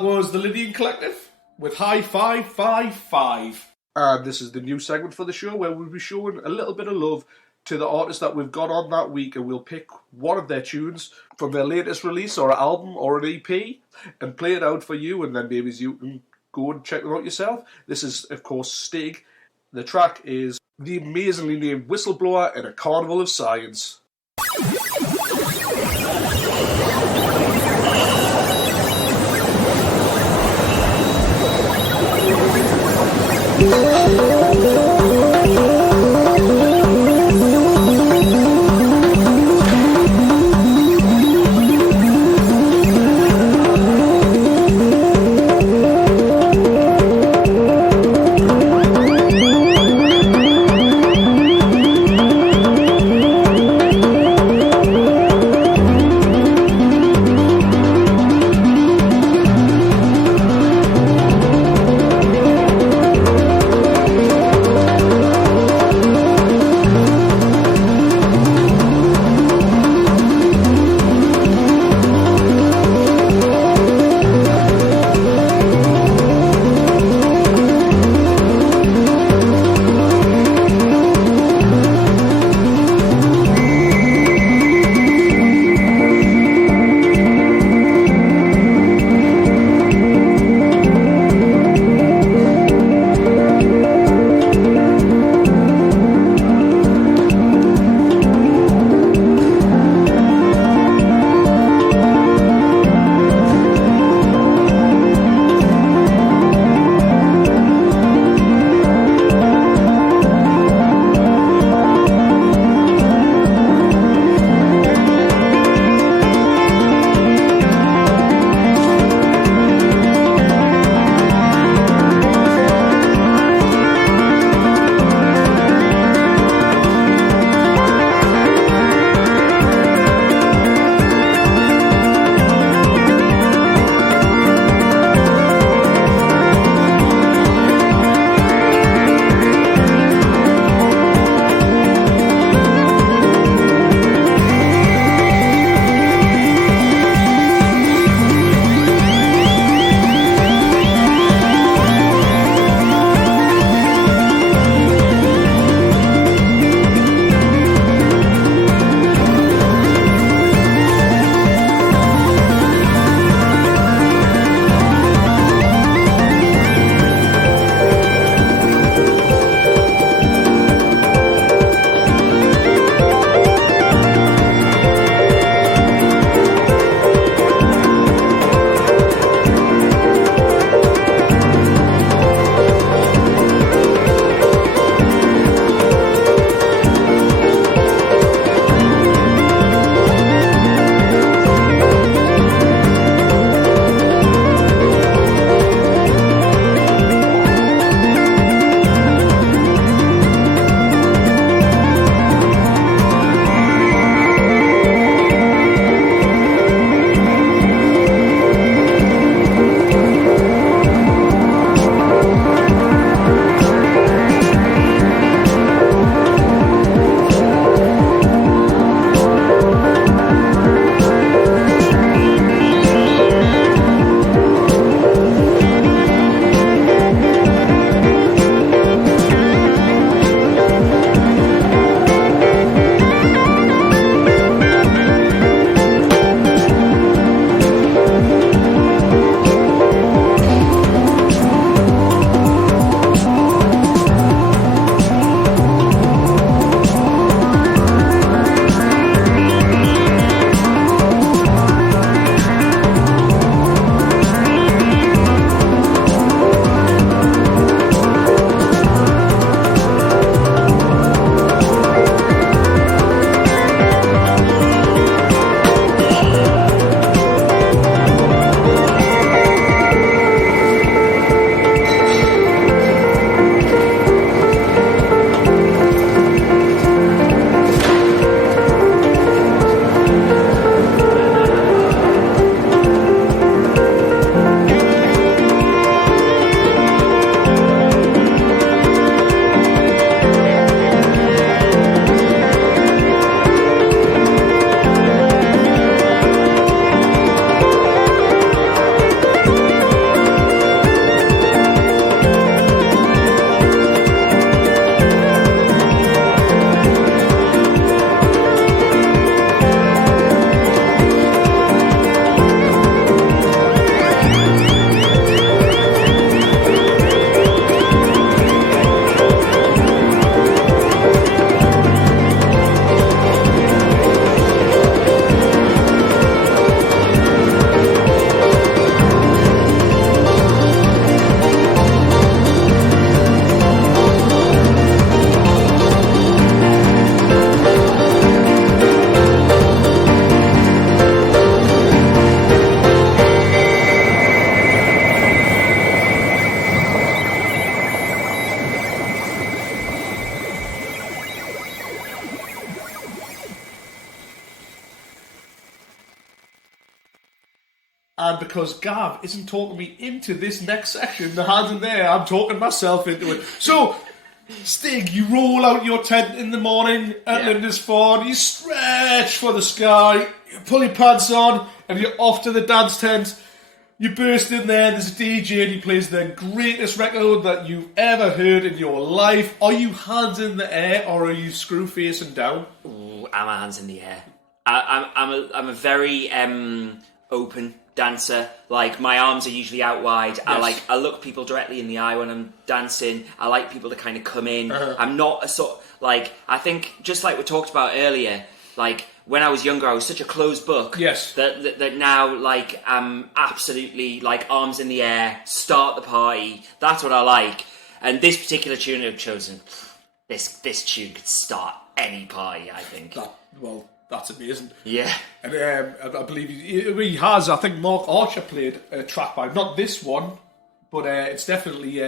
that was the Lydian Collective with High 555. And this is the new segment for the show where we'll be showing a little bit of love to the artists that we've got on that week, and we'll pick one of their tunes from their latest release or album or an EP and play it out for you, and then maybe you can go and check them out yourself. This is, of course, Stig. The track is the amazingly named Whistleblower in a Carnival of Science. And because Gav isn't talking me into this next section, the hands in there, I'm talking myself into it. So, Stig, you roll out your tent in the morning at Lindisfarne, you stretch for the sky, you pull your pants on, and you're off to the dance tent. You burst in there, there's a DJ and he plays the greatest record that you've ever heard in your life. Are you hands in the air or are you screw facing down? Ooh, I'm a hands in the air. I'm a very open dancer. Like, my arms are usually out wide. Yes. I look people directly in the eye when I'm dancing. I like people to kind of come in. I'm not a sort, like, I think, just like we talked about earlier, like, when I was younger, I was such a closed book. Yes. That now, like, I'm absolutely, like, arms in the air, start the party. That's what I like. And this particular tune I've chosen, this tune could start any party, I think. That's amazing. Yeah. And I believe he has. I think Mark Archer played a track by, not this one, but it's definitely,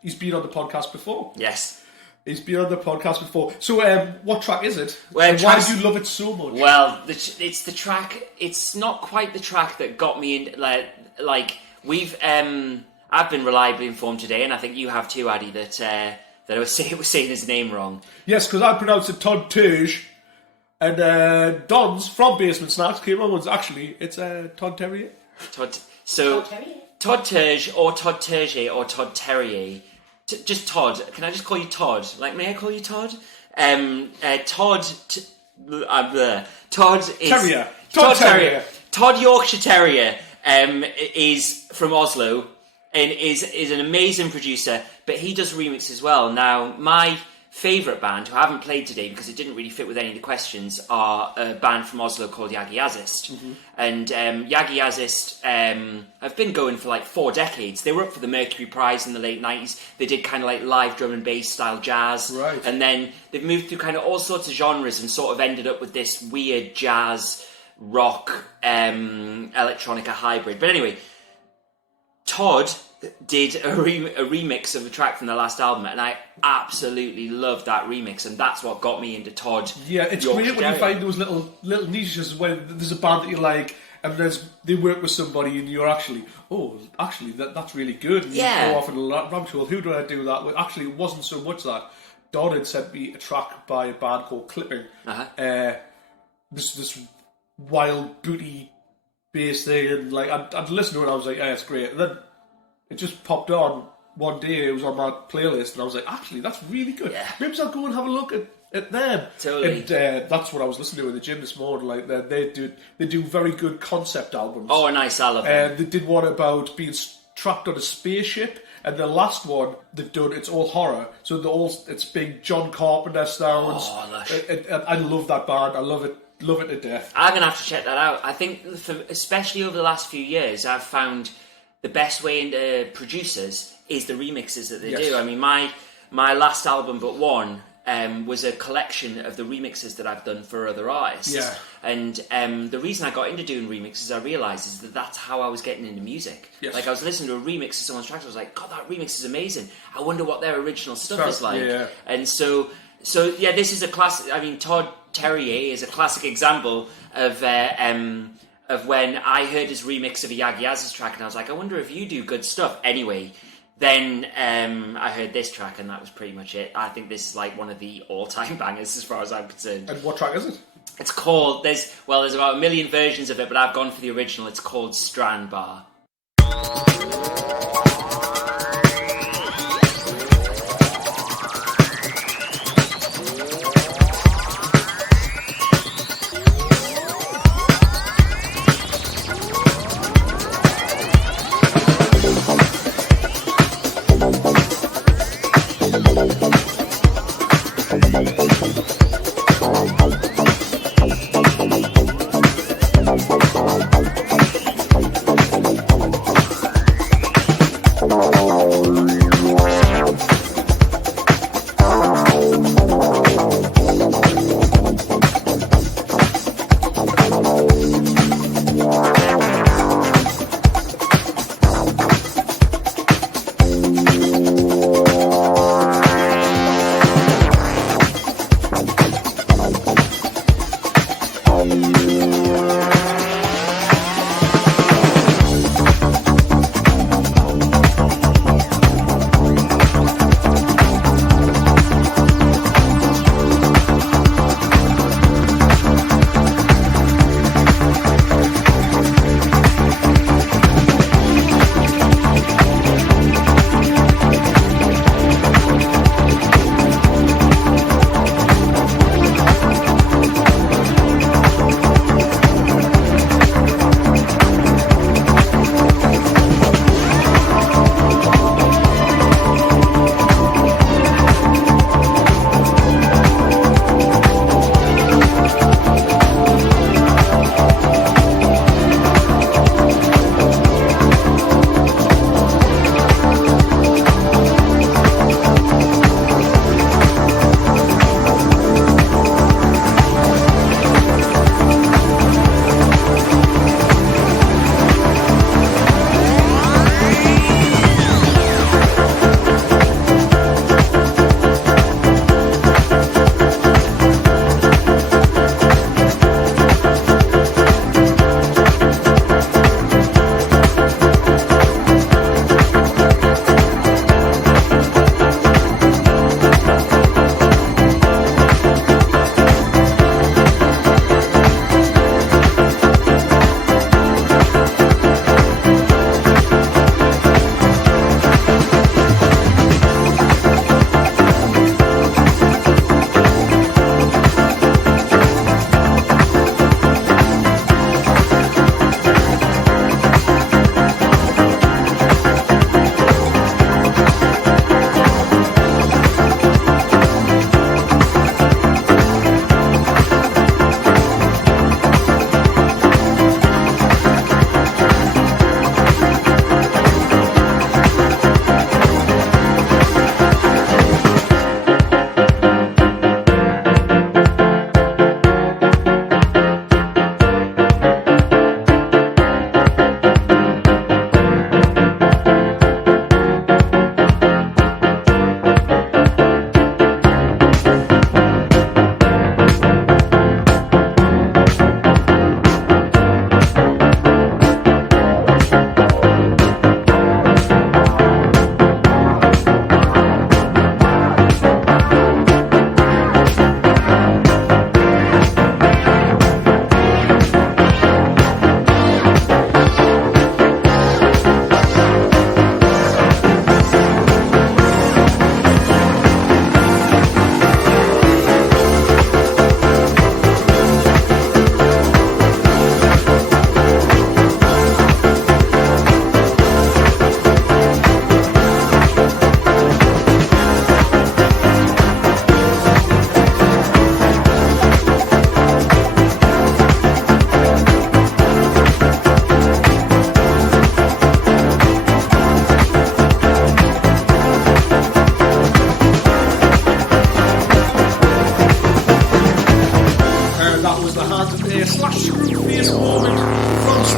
he's been on the podcast before. Yes. He's been on the podcast before. So what track is it? Well, and why do you love it so much? Well, it's the track, it's not quite the track that got me in, like we've, I've been reliably informed today, and I think you have too, Addie, that I was saying his name wrong. Yes, because I pronounced it Todd Terge. And Don's from Basement Snaxx came on was actually, it's Todd Terrier. Todd Terge or Todd Terge or Todd Terrier. Just Todd. Can I just call you Todd? Like, may I call you Todd? Todd is... Terrier. Todd Terrier. Todd Yorkshire Terrier is from Oslo and is an amazing producer, but he does remix as well. Now, my favourite band, who I haven't played today because it didn't really fit with any of the questions, are a band from Oslo called Yagi Azist. Mm-hmm. And Yagi Azist have been going for like 4 decades. They were up for the Mercury Prize in the late 90s. They did kind of like live drum and bass style jazz. Right. And then they've moved through kind of all sorts of genres and sort of ended up with this weird jazz, rock, electronica hybrid. But anyway, Todd did a remix of a track from the last album, and I absolutely loved that remix, and that's what got me into Todd. Yeah, it's Yorkshire great when you Terrier. find those little niches when there's a band that you like, and they work with somebody, and you're actually, that's really good. And Yeah. You go off and rabbit hole. Who did I do that with? Actually, it wasn't so much that. Don had sent me a track by a band called Clipping. This wild booty bass thing, and like I'd listen to it, and I was like, yeah, it's great. And then it just popped on one day. It was on my playlist, and I was like, actually, that's really good. Yeah. Maybe I'll go and have a look at them. Totally. And that's what I was listening to in the gym this morning. Like they do very good concept albums. Oh, nice, I love them. And they did one about being trapped on a spaceship, and the last one they've done, it's all horror. So it's big John Carpenter sounds. Oh, lush. I love that band. I love it to death. I'm going to have to check that out. I think, especially over the last few years, I've found the best way into producers is the remixes that they do. I mean, my last album but one was a collection of the remixes that I've done for other artists. Yeah. And the reason I got into doing remixes, I realised, is that that's how I was getting into music. Yes. Like, I was listening to a remix of someone's track, I was like, God, that remix is amazing. I wonder what their original stuff is like. Yeah. And so yeah, this is a classic. I mean, Todd Terrier is a classic example of when I heard his remix of a Yagi Azist track, and I was like, I wonder if you do good stuff. Anyway, then I heard this track, and that was pretty much it. I think this is like one of the all-time bangers as far as I'm concerned. And what track is it? It's called, there's about 1 million versions of it, but I've gone for the original. It's called Strand Bar.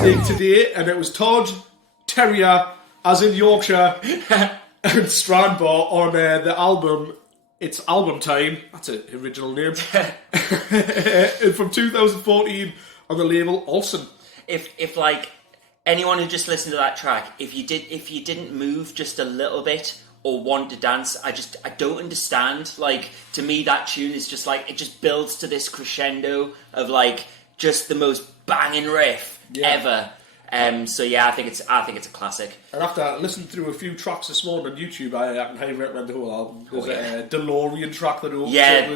Stig today, and it was Todd Terrier, as in Yorkshire, and Strandbar on the album. It's Album Time. That's an original name. And from 2014 on the label Olsen. If like anyone who just listened to that track, if you didn't move just a little bit or want to dance, I don't understand. Like, to me, that tune is just like, it just builds to this crescendo of like just the most banging riff ever. So yeah, I think it's a classic. And after listening through a few tracks this morning on YouTube, I can highly recommend the whole album. There's a DeLorean track that opens up,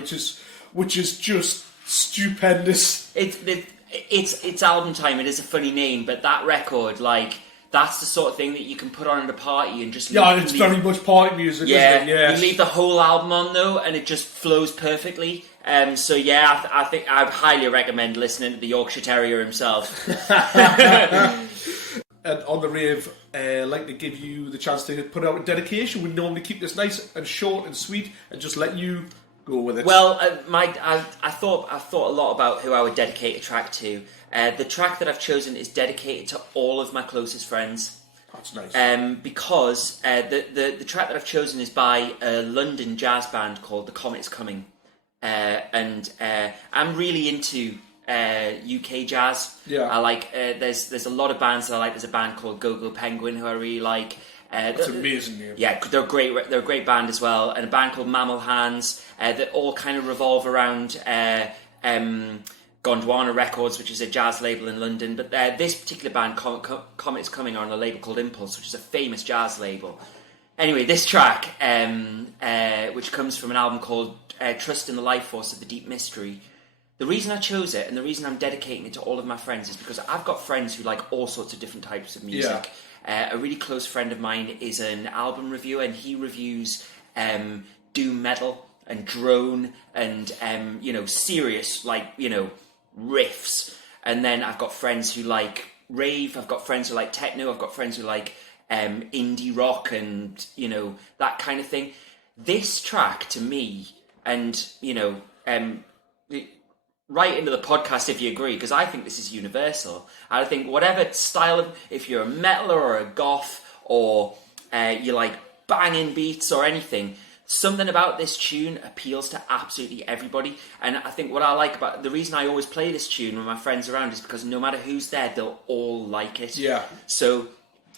which is just stupendous. It's Album Time. It is a funny name, but that record, like, that's the sort of thing that you can put on at a party and just it's very much party music. Isn't it? Yes. You leave the whole album on though, and it just flows perfectly. So yeah, I think I would highly recommend listening to the Yorkshire Terrier himself. And on the Rave, I'd like to give you the chance to put out a dedication. We normally keep this nice and short and sweet, and just let you go with it. Well, I thought a lot about who I would dedicate a track to. The track that I've chosen is dedicated to all of my closest friends. That's nice. Because the track that I've chosen is by a London jazz band called The Comet's Coming. And I'm really into UK jazz. Yeah. I like. There's a lot of bands that I like. There's a band called Go Go Penguin who I really like. That's an amazing name. Yeah, they're great. They're a great band as well, and a band called Mammal Hands that all kind of revolve around Gondwana Records, which is a jazz label in London. But this particular band, Comet's Coming, are on a label called Impulse, which is a famous jazz label. Anyway, this track, which comes from an album called Trust in the Life Force of the Deep Mystery. The reason I chose it, and the reason I'm dedicating it to all of my friends, is because I've got friends who like all sorts of different types of music. A really close friend of mine is an album reviewer, and he reviews doom metal and drone and serious, like, riffs. And then I've got friends who like rave. I've got friends who like techno. I've got friends who like indie rock and that kind of thing. This track to me, and right into the podcast if you agree, because I think this is universal. I think whatever style of, if you're a metaler or a goth, or you like banging beats or anything, something about this tune appeals to absolutely everybody. And I think what I like about, the reason I always play this tune when my friends are around is because no matter who's there, they'll all like it. Yeah. So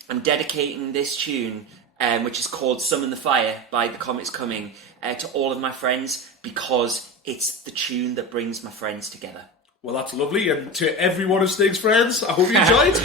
I'm dedicating this tune, which is called Summon the Fire by The Comet's Coming, to all of my friends, because it's the tune that brings my friends together. Well, that's lovely, and to every one of Stig's friends, I hope you enjoyed.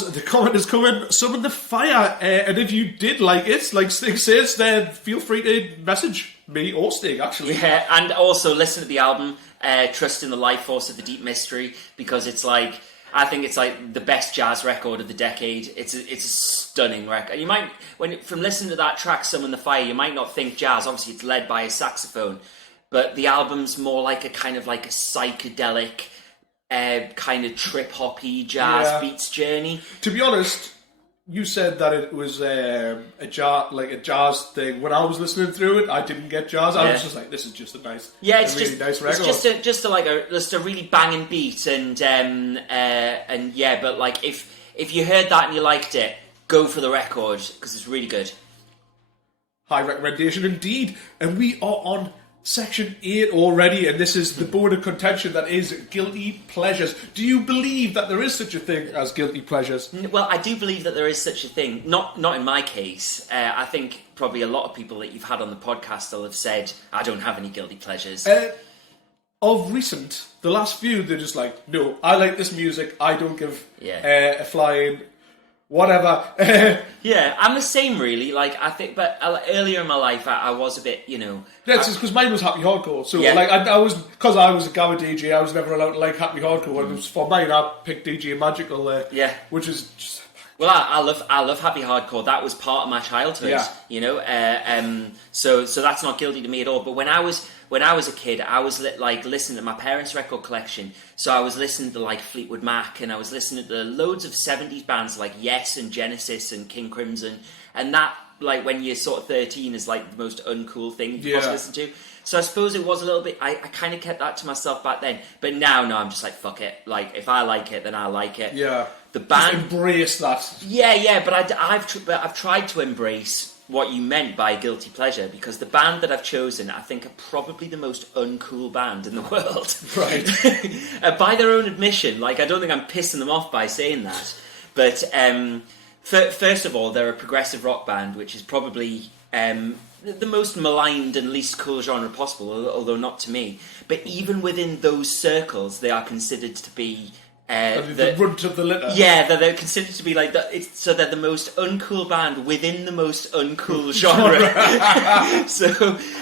because the comment is coming, Summon the Fire. And if you did like it, like Stig says, then feel free to message me or Stig, actually. Yeah, and also listen to the album, Trust in the Life Force of the Deep Mystery, because it's like, I think it's like the best jazz record of the decade. It's a stunning record. You might, from listening to that track, Summon the Fire, you might not think jazz. Obviously, it's led by a saxophone, but the album's more like a kind of like a psychedelic, kind of trip-hoppy jazz beats journey. To be honest, you said that it was a jazz thing. When I was listening through it, I didn't get jazz. I was just like, this is just a nice, it's really nice record. It's just a really banging beat, and yeah. But like, if you heard that and you liked it, go for the record because it's really good. High recommendation indeed, and we are on Section 8 already, and this is the bone of contention that is guilty pleasures. Do you believe that there is such a thing as guilty pleasures? Well, I do believe that there is such a thing. Not in my case. I think probably a lot of people that you've had on the podcast will have said, I don't have any guilty pleasures. Of recent, the last few, they're just like, no, I like this music, I don't give a flying whatever. Yeah, I'm the same really. Like, I think, but earlier in my life, I was a bit, you know. Yeah, it's just because mine was happy hardcore. So, like, I was, because I was a Gabba DJ, I was never allowed to like happy hardcore. And it was for mine, I picked DJ Magical there. Yeah. Which is just. Well, I love happy hardcore. That was part of my childhood, you know. So that's not guilty to me at all. But when I was a kid, I was listening to my parents' record collection. So I was listening to like Fleetwood Mac, and I was listening to loads of 70s bands like Yes and Genesis and King Crimson, and that, like, when you're sort of 13 is like the most uncool thing you can listen to. So I suppose it was a little bit, I kind of kept that to myself back then. But now, no, I'm just like, fuck it. Like, if I like it, then I like it. Yeah. The band... Just embrace that. Yeah, but I've tried to embrace what you meant by guilty pleasure, because the band that I've chosen, I think, are probably the most uncool band in the world. Right. By their own admission. Like, I don't think I'm pissing them off by saying that. But, first of all, they're a progressive rock band, which is probably... the most maligned and least cool genre possible, although not to me. But even within those circles, they are considered to be... the runt of the litter. Yeah, they're considered to be like that. So they're the most uncool band within the most uncool genre.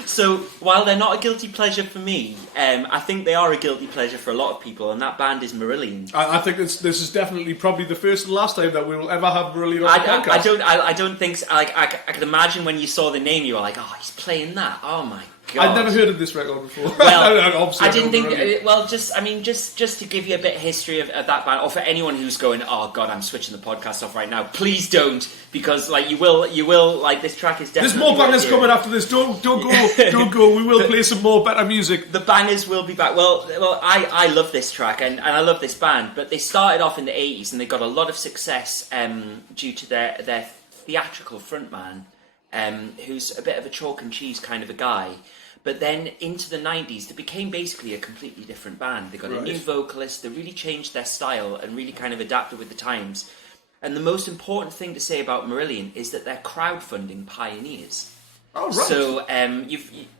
So while they're not a guilty pleasure for me, I think they are a guilty pleasure for a lot of people, and that band is Marillion. I think this is definitely probably the first and last time that we will ever have Marillion on the podcast. I don't think so. I could imagine when you saw the name, you were like, oh, he's playing that. Oh my God. I'd never heard of this record before. Well, I didn't think. Well, just to give you a bit of history of that band, or for anyone who's going, oh God, I'm switching the podcast off right now. Please don't, because like you will like this track is definitely. There's more bangers coming after this. Don't go, don't go. We will play some more better music. The bangers will be back. Well, I love this track and I love this band, but they started off in the 80s and they got a lot of success due to their theatrical frontman, who's a bit of a chalk and cheese kind of a guy. But then into the 90s, they became basically a completely different band. They got a new vocalist, they really changed their style and really kind of adapted with the times. And the most important thing to say about Marillion is that they're crowdfunding pioneers. Oh, right. So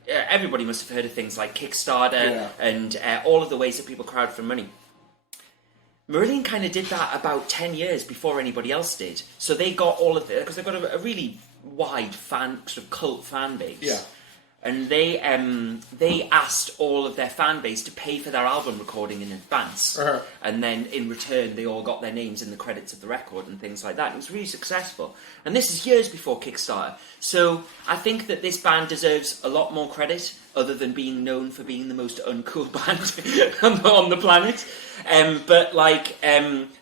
everybody must have heard of things like Kickstarter and all of the ways that people crowdfund money. Marillion kind of did that about 10 years before anybody else did. So they got all of it, because they've got a really wide sort of cult fan base. Yeah. And they asked all of their fan base to pay for their album recording in advance. And then in return, they all got their names in the credits of the record and things like that. And it was really successful. And this is years before Kickstarter. So I think that this band deserves a lot more credit, other than being known for being the most uncool band on the planet. But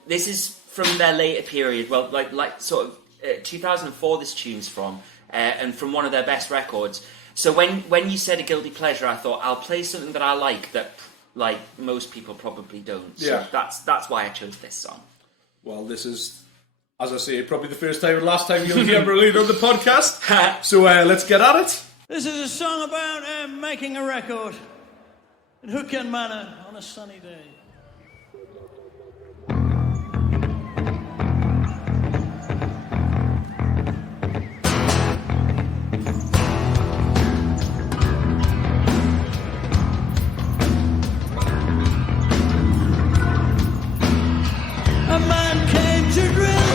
this is from their later period. Well, like sort of 2004 this tune's from. And from one of their best records. So when you said a guilty pleasure, I thought I'll play something that I like that like most people probably don't. So that's why I chose this song. Well, this is, as I say, probably the first time and last time you'll hear Marillion on the podcast. So let's get at it. This is a song about making a record in Hookien Manor on a sunny day. A man came to drill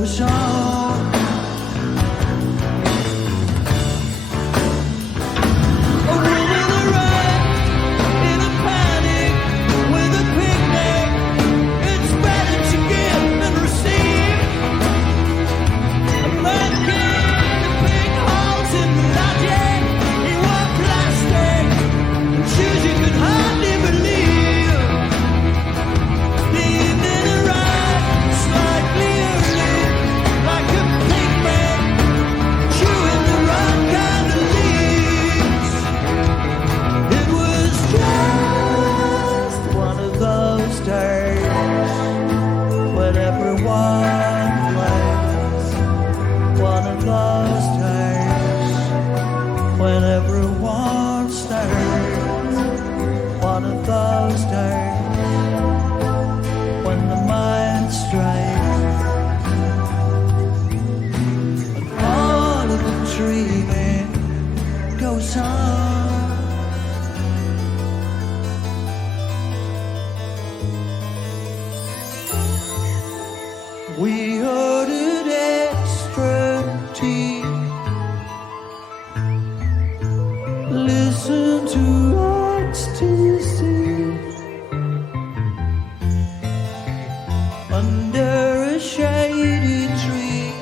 goes on. A woman arrived in a panic with a picnic. It's better to give than receive. A man came to pick holes in the logic. He wore plastic and shoes you could hardly believe. The evening arrived slightly early, like a pigman chewing the wrong kind of leaves. It was just one of those days when everyone plays. One of those days when everyone stays. One of those days when the mind strays. And all of the dreaming goes on. We ordered extra tea. Listen to XTC under a shady tree.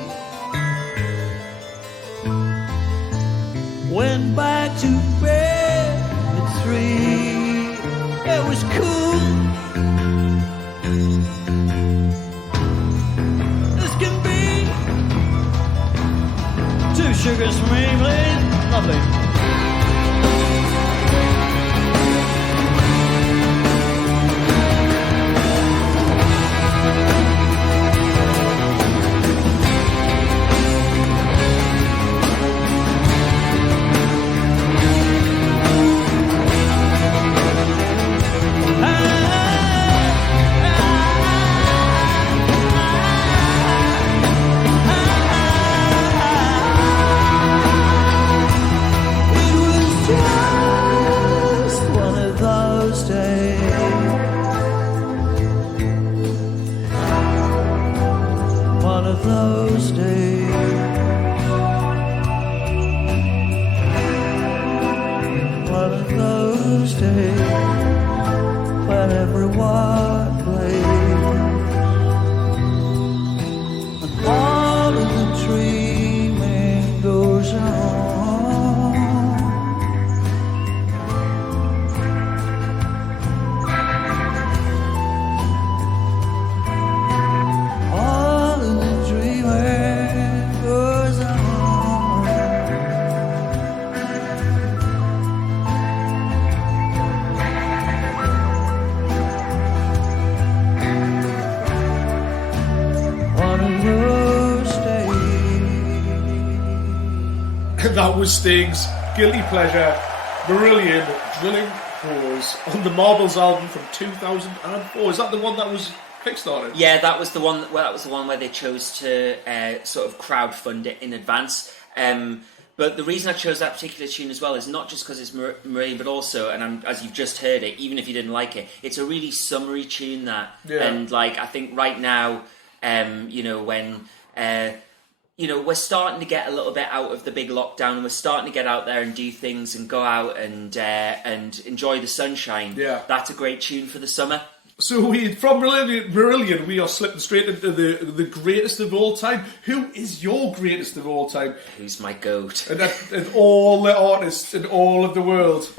Went back to bed at 3. It was cool. This can be 2 sugars for me, please. Lovely. It was just one of those days. One of those days. One of those days when everyone plays. And all of the dreaming goes on. All of the dreaming goes on. One of those days. That was Stig's Guilty Pleasure, Brilliant Drilling Pause on the Marbles album from 2004. Is that the one that was kickstarted? Yeah, that was the one. Well, that was the one where they chose to sort of crowdfund it in advance. But the reason I chose that particular tune as well is not just because it's Marine, but also, and as you've just heard it, even if you didn't like it, it's a really summery tune that. Yeah. And like I think right now, when we're starting to get a little bit out of the big lockdown, and we're starting to get out there and do things and go out and enjoy the sunshine. Yeah. That's a great tune for the summer. So from Brilliant, we are slipping straight into the greatest of all time. Who is your greatest of all time? Who's my goat? And all the artists in all of the world.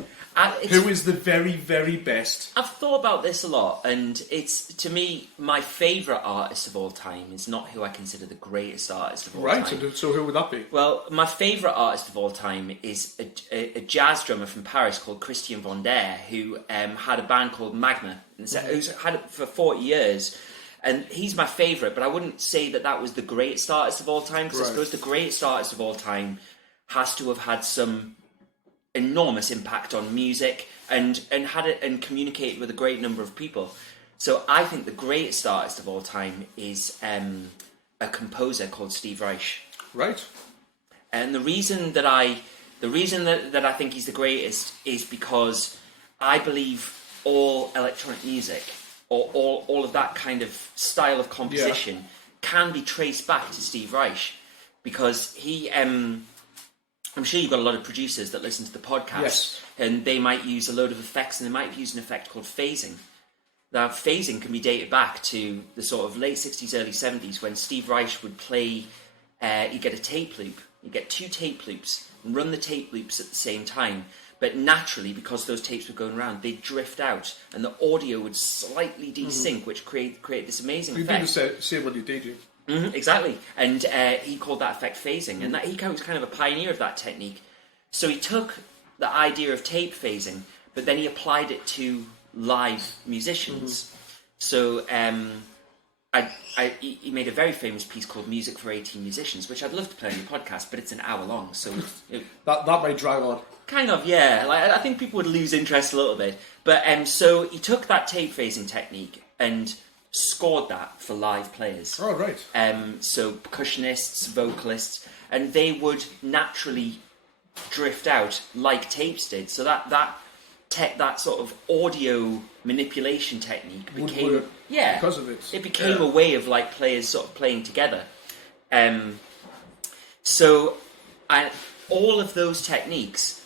It's- Who is the very, very best? I've thought about this a lot, and it's, to me, my favourite artist of all time is not who I consider the greatest artist of all time. Right, so who would that be? Well, my favourite artist of all time is a jazz drummer from Paris called Christian Vander, who had a band called Magma, who's had it for 40 years. And he's my favourite, but I wouldn't say that was the greatest artist of all time, because I suppose the greatest artist of all time has to have had some enormous impact on music and had it and communicated with a great number of people. So I think the greatest artist of all time is a composer called Steve Reich. Right. And the reason that I think he's the greatest is because I believe all electronic music or all of that kind of style of composition can be traced back to Steve Reich, because he, I'm sure you've got a lot of producers that listen to the podcast, Yes. and they might use a load of effects, and they might use an effect called phasing. Now, phasing can be dated back to the sort of late 60s, early 70s, when Steve Reich would play, you get a tape loop, you get 2 tape loops, and run the tape loops at the same time. But naturally, because those tapes were going around, they'd drift out, and the audio would slightly desync, which create this amazing effect. You do the same when you DJ. Exactly. And he called that effect phasing, and he was kind of a pioneer of that technique. So he took the idea of tape phasing, but then he applied it to live musicians. So he made a very famous piece called Music for 18 Musicians, which I'd love to play on your podcast, but it's an hour long, so... that might drag on. Kind of, yeah. Like, I think people would lose interest a little bit. But so he took that tape phasing technique and scored that for live players. Oh, right. So percussionists, vocalists, and they would naturally drift out like tapes did. So that sort of audio manipulation technique became because of it. It became a way of like players sort of playing together. So all of those techniques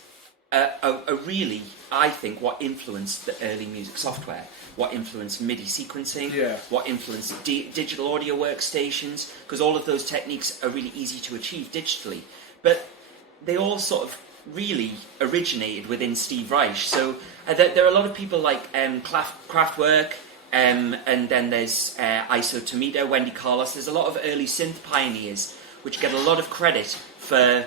are really, I think, what influenced the early music software, what influenced MIDI sequencing, what influenced digital audio workstations, because all of those techniques are really easy to achieve digitally. But they all sort of really originated within Steve Reich. So there are a lot of people like Kraftwerk, and then there's Iso Tomita, Wendy Carlos. There's a lot of early synth pioneers which get a lot of credit for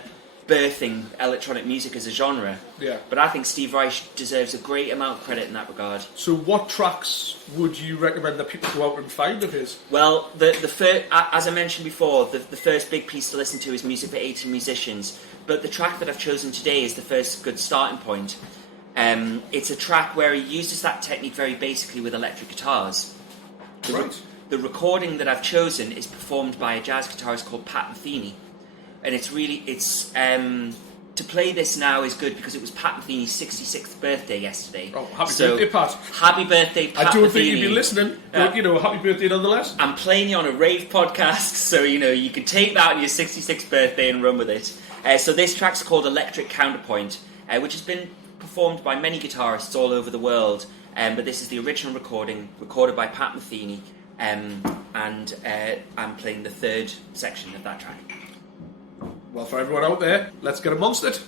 birthing electronic music as a genre. Yeah. But I think Steve Reich deserves a great amount of credit in that regard. So what tracks would you recommend that people go out and find of his? Well, the first, as I mentioned before, the first big piece to listen to is Music for 18 Musicians. But the track that I've chosen today is the first good starting point. It's a track where he uses that technique very basically with electric guitars. The recording that I've chosen is performed by a jazz guitarist called Pat Metheny. And to play this now is good because it was Pat Metheny's 66th birthday yesterday. Oh, happy birthday, Pat. Happy birthday, Pat I don't Metheny. think you'd be listening, but, happy birthday nonetheless. I'm playing you on a Rave podcast, so, you can take that on your 66th birthday and run with it. So this track's called Electric Counterpoint, which has been performed by many guitarists all over the world, but this is the original recording, recorded by Pat Metheny, and I'm playing the third section of that track. Well, for everyone out there, let's get amongst it.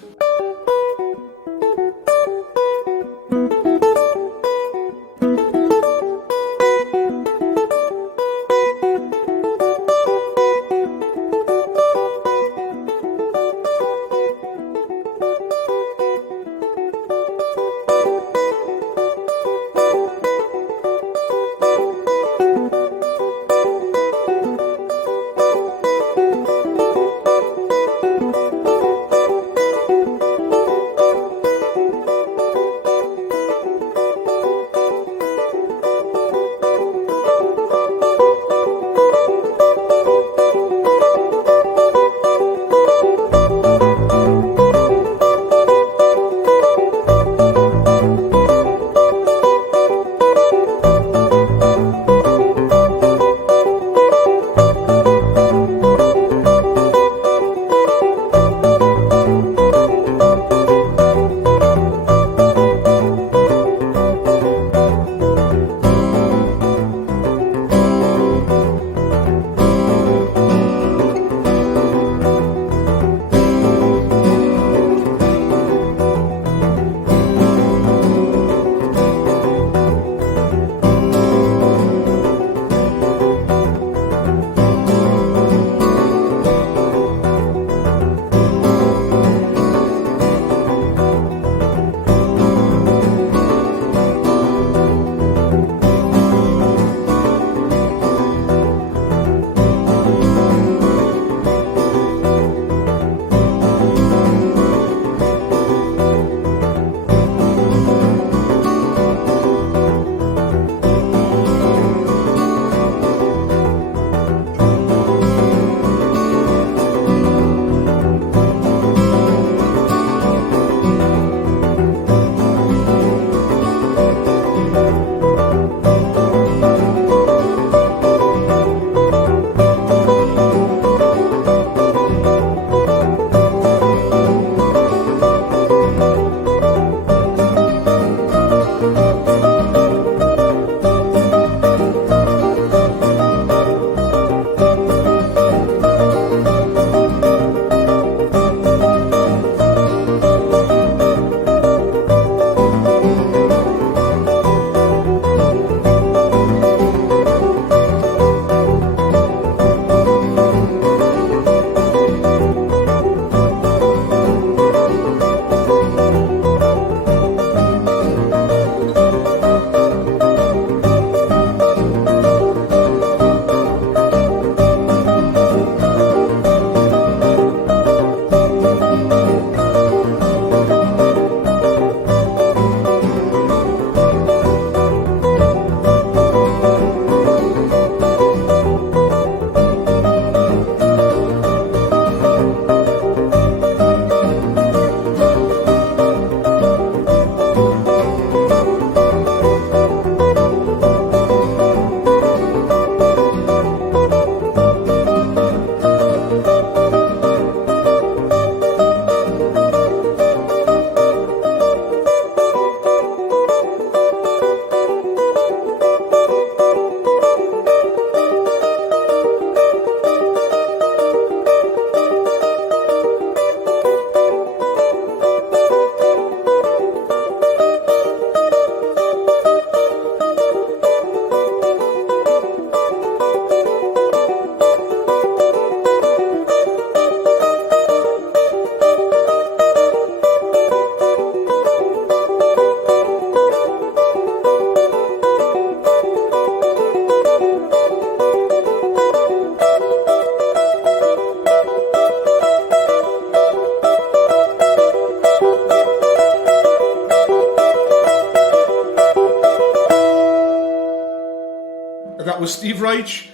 was Steve Reich,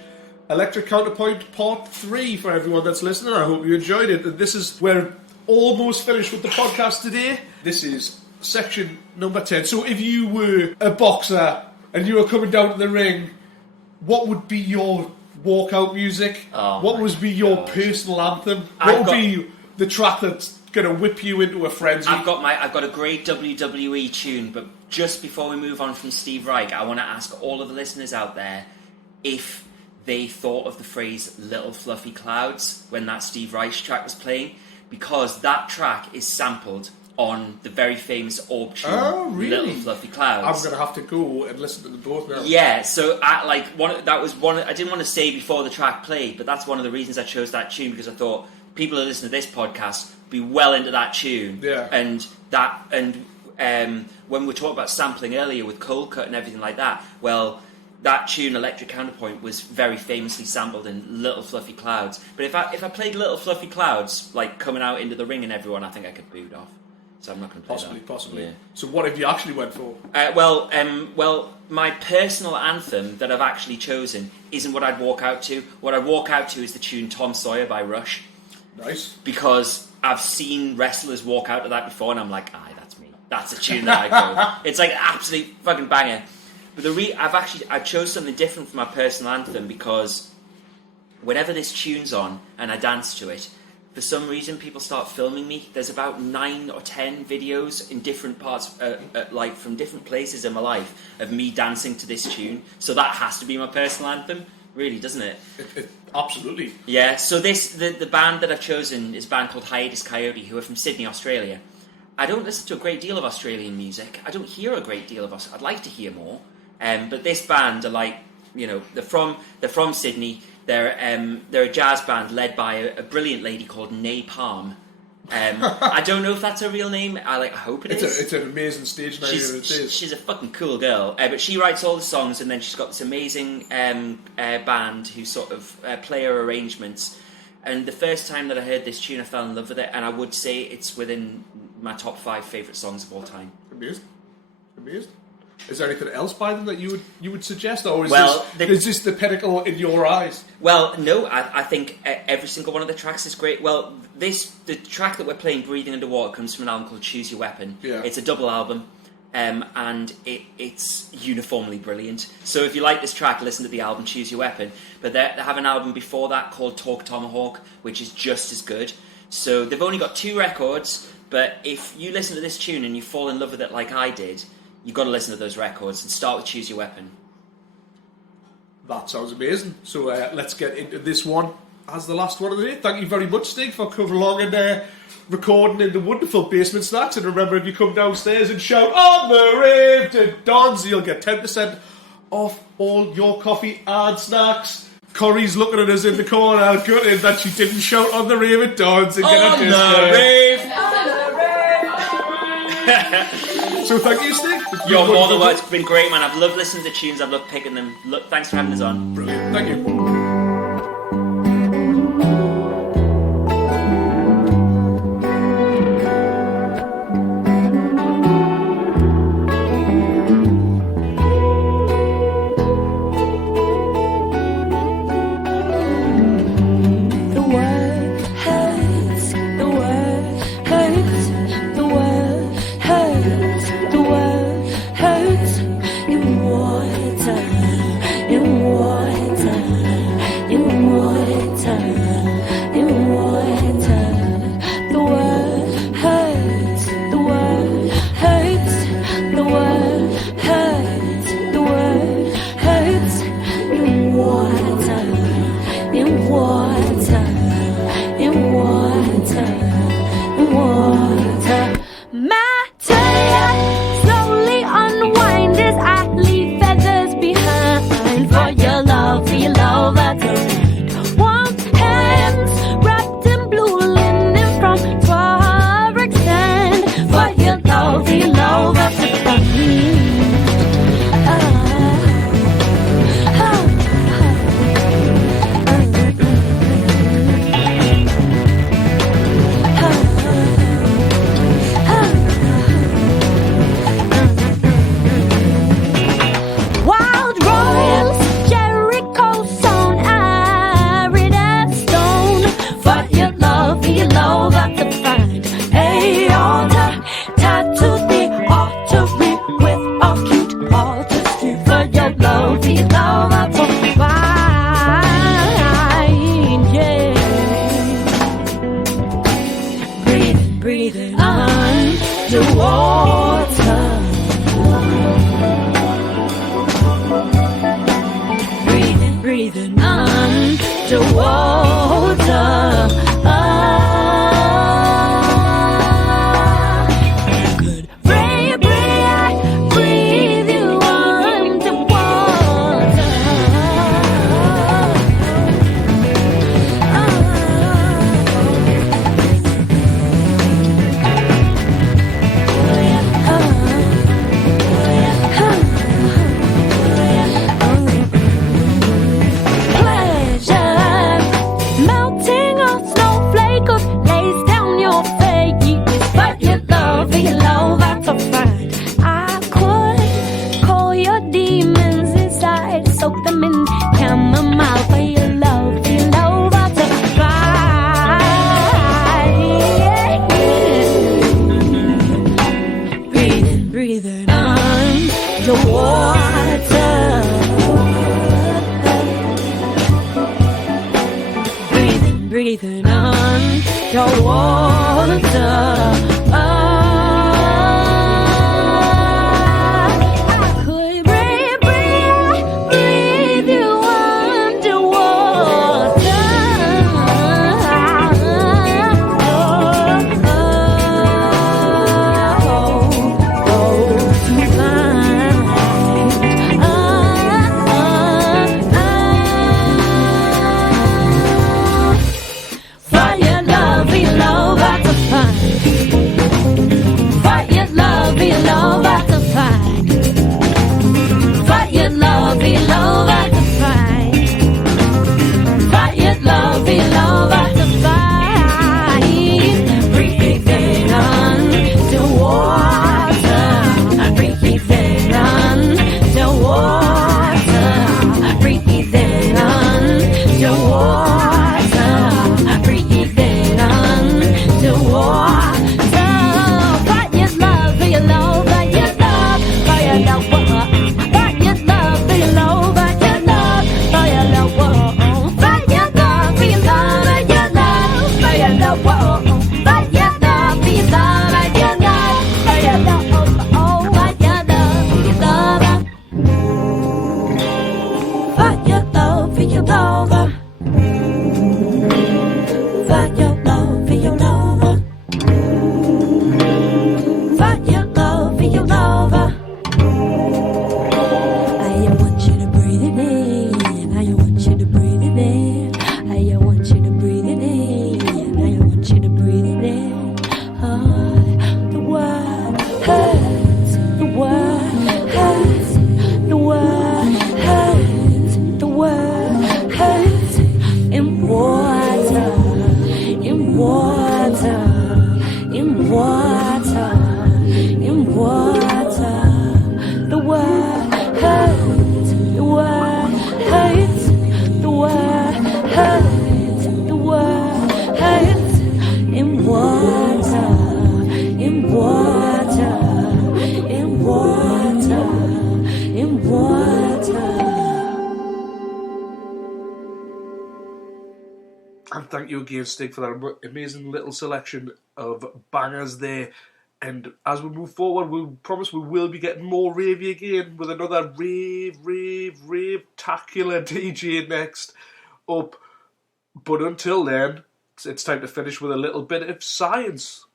Electric Counterpoint Part 3 for everyone that's listening. I hope you enjoyed it. And this is where almost finished with the podcast today. This is section number 10. So if you were a boxer and you were coming down to the ring, what would be your walkout music? What would be your personal anthem? What would be the track that's going to whip you into a frenzy? I've got a great WWE tune, but just before we move on from Steve Reich, I want to ask all of the listeners out there if they thought of the phrase "little fluffy clouds" when that Steve Reich track was playing, because that track is sampled on the very famous Orb tune, "Little Fluffy Clouds." I'm going to have to go and listen to them both now. Yeah, so I didn't want to say before the track played, but that's one of the reasons I chose that tune, because I thought people who listen to this podcast be well into that tune. Yeah. And when we were talking about sampling earlier with Cold Cut and everything like that, well, that tune, Electric Counterpoint, was very famously sampled in Little Fluffy Clouds. But if I played Little Fluffy Clouds, like coming out into the ring and everyone, I think I could booed off. So I'm not going to play that. Possibly. Yeah. So what have you actually went for? Well, my personal anthem that I've actually chosen isn't what I'd walk out to. What I'd walk out to is the tune Tom Sawyer by Rush. Nice. Because I've seen wrestlers walk out to that before, and I'm like, aye, that's me. That's a tune that I go. It's like an absolute fucking banger. But I chose something different for my personal anthem, because whenever this tune's on and I dance to it, for some reason people start filming me. There's about 9 or 10 videos in different parts, like from different places in my life, of me dancing to this tune. So that has to be my personal anthem, really, doesn't it? Absolutely. Yeah, so the band that I've chosen is a band called Hiatus Coyote, who are from Sydney, Australia. I don't listen to a great deal of Australian music. I don't hear a great deal of I'd like to hear more. But this band are like, they're from Sydney. They're a jazz band led by a brilliant lady called Napalm. I don't know if that's her real name. I hope it is. It's an amazing stage name. She's a fucking cool girl. But she writes all the songs, and then she's got this amazing band who sort of play her arrangements. And the first time that I heard this tune, I fell in love with it, and I would say it's within my top 5 favourite songs of all time. Amazing. Is there anything else by them that you would suggest, or is this the pinnacle in your eyes? Well, no, I think every single one of the tracks is great. Well, the track that we're playing, Breathing Underwater, comes from an album called Choose Your Weapon. Yeah. It's a double album, and it's uniformly brilliant. So if you like this track, listen to the album Choose Your Weapon. But they have an album before that called Talk Tomahawk, which is just as good. So they've only got 2 records, but if you listen to this tune and you fall in love with it like I did, you've got to listen to those records and start with Choose Your Weapon. That sounds amazing. So let's get into this one as the last one of the day. Thank you very much, Stig, for coming along and recording in the wonderful Basement Snaxx. And remember, if you come downstairs and shout "On the Rave" to Don's, you'll get 10% off all your coffee and snacks. Corrie's looking at us in the corner, gutted that she didn't shout "On the Rave" at Don's and get a discount. On the Rave! So thank you, Stig. You're more than welcome. It's been great, man. I've loved listening to tunes. I've loved picking them. Thanks for having us on. Brilliant. Thank you. In water. And thank you again, Stig, for that amazing little selection of bangers there. And as we move forward, we promise we will be getting more ravey again with another rave-tacular DJ next up. But until then, it's time to finish with a little bit of science.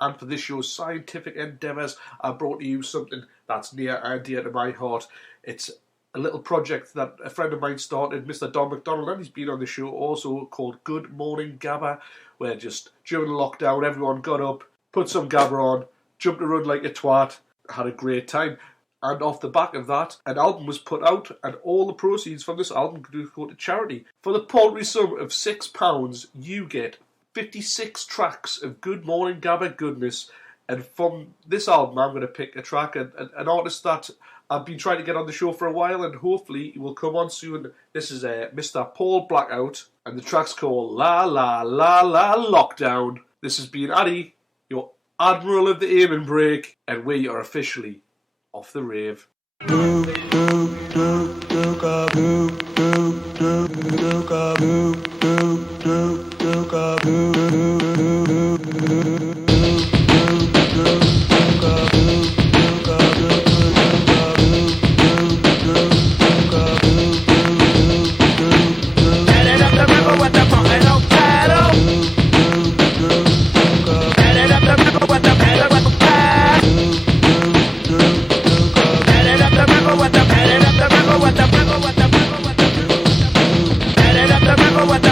And for this show's scientific endeavours, I brought to you something that's near and dear to my heart. It's a little project that a friend of mine started, Mr. Don McDonald, and he's been on the show also, called Good Morning Gabba, where just during lockdown everyone got up, put some Gabba on, jumped around like a twat, had a great time. And off the back of that, an album was put out, and all the proceeds from this album go to charity. For the paltry sum of £6, you get 56 tracks of Good Morning Gabba goodness. And from this album, I'm going to pick a track, an artist that I've been trying to get on the show for a while, and hopefully he will come on soon. This is Mr. Paul Blackout, and the track's called La La La La Lockdown. This has been Addie, your Admiral of the Aiming Break, and we are officially off the rave. what the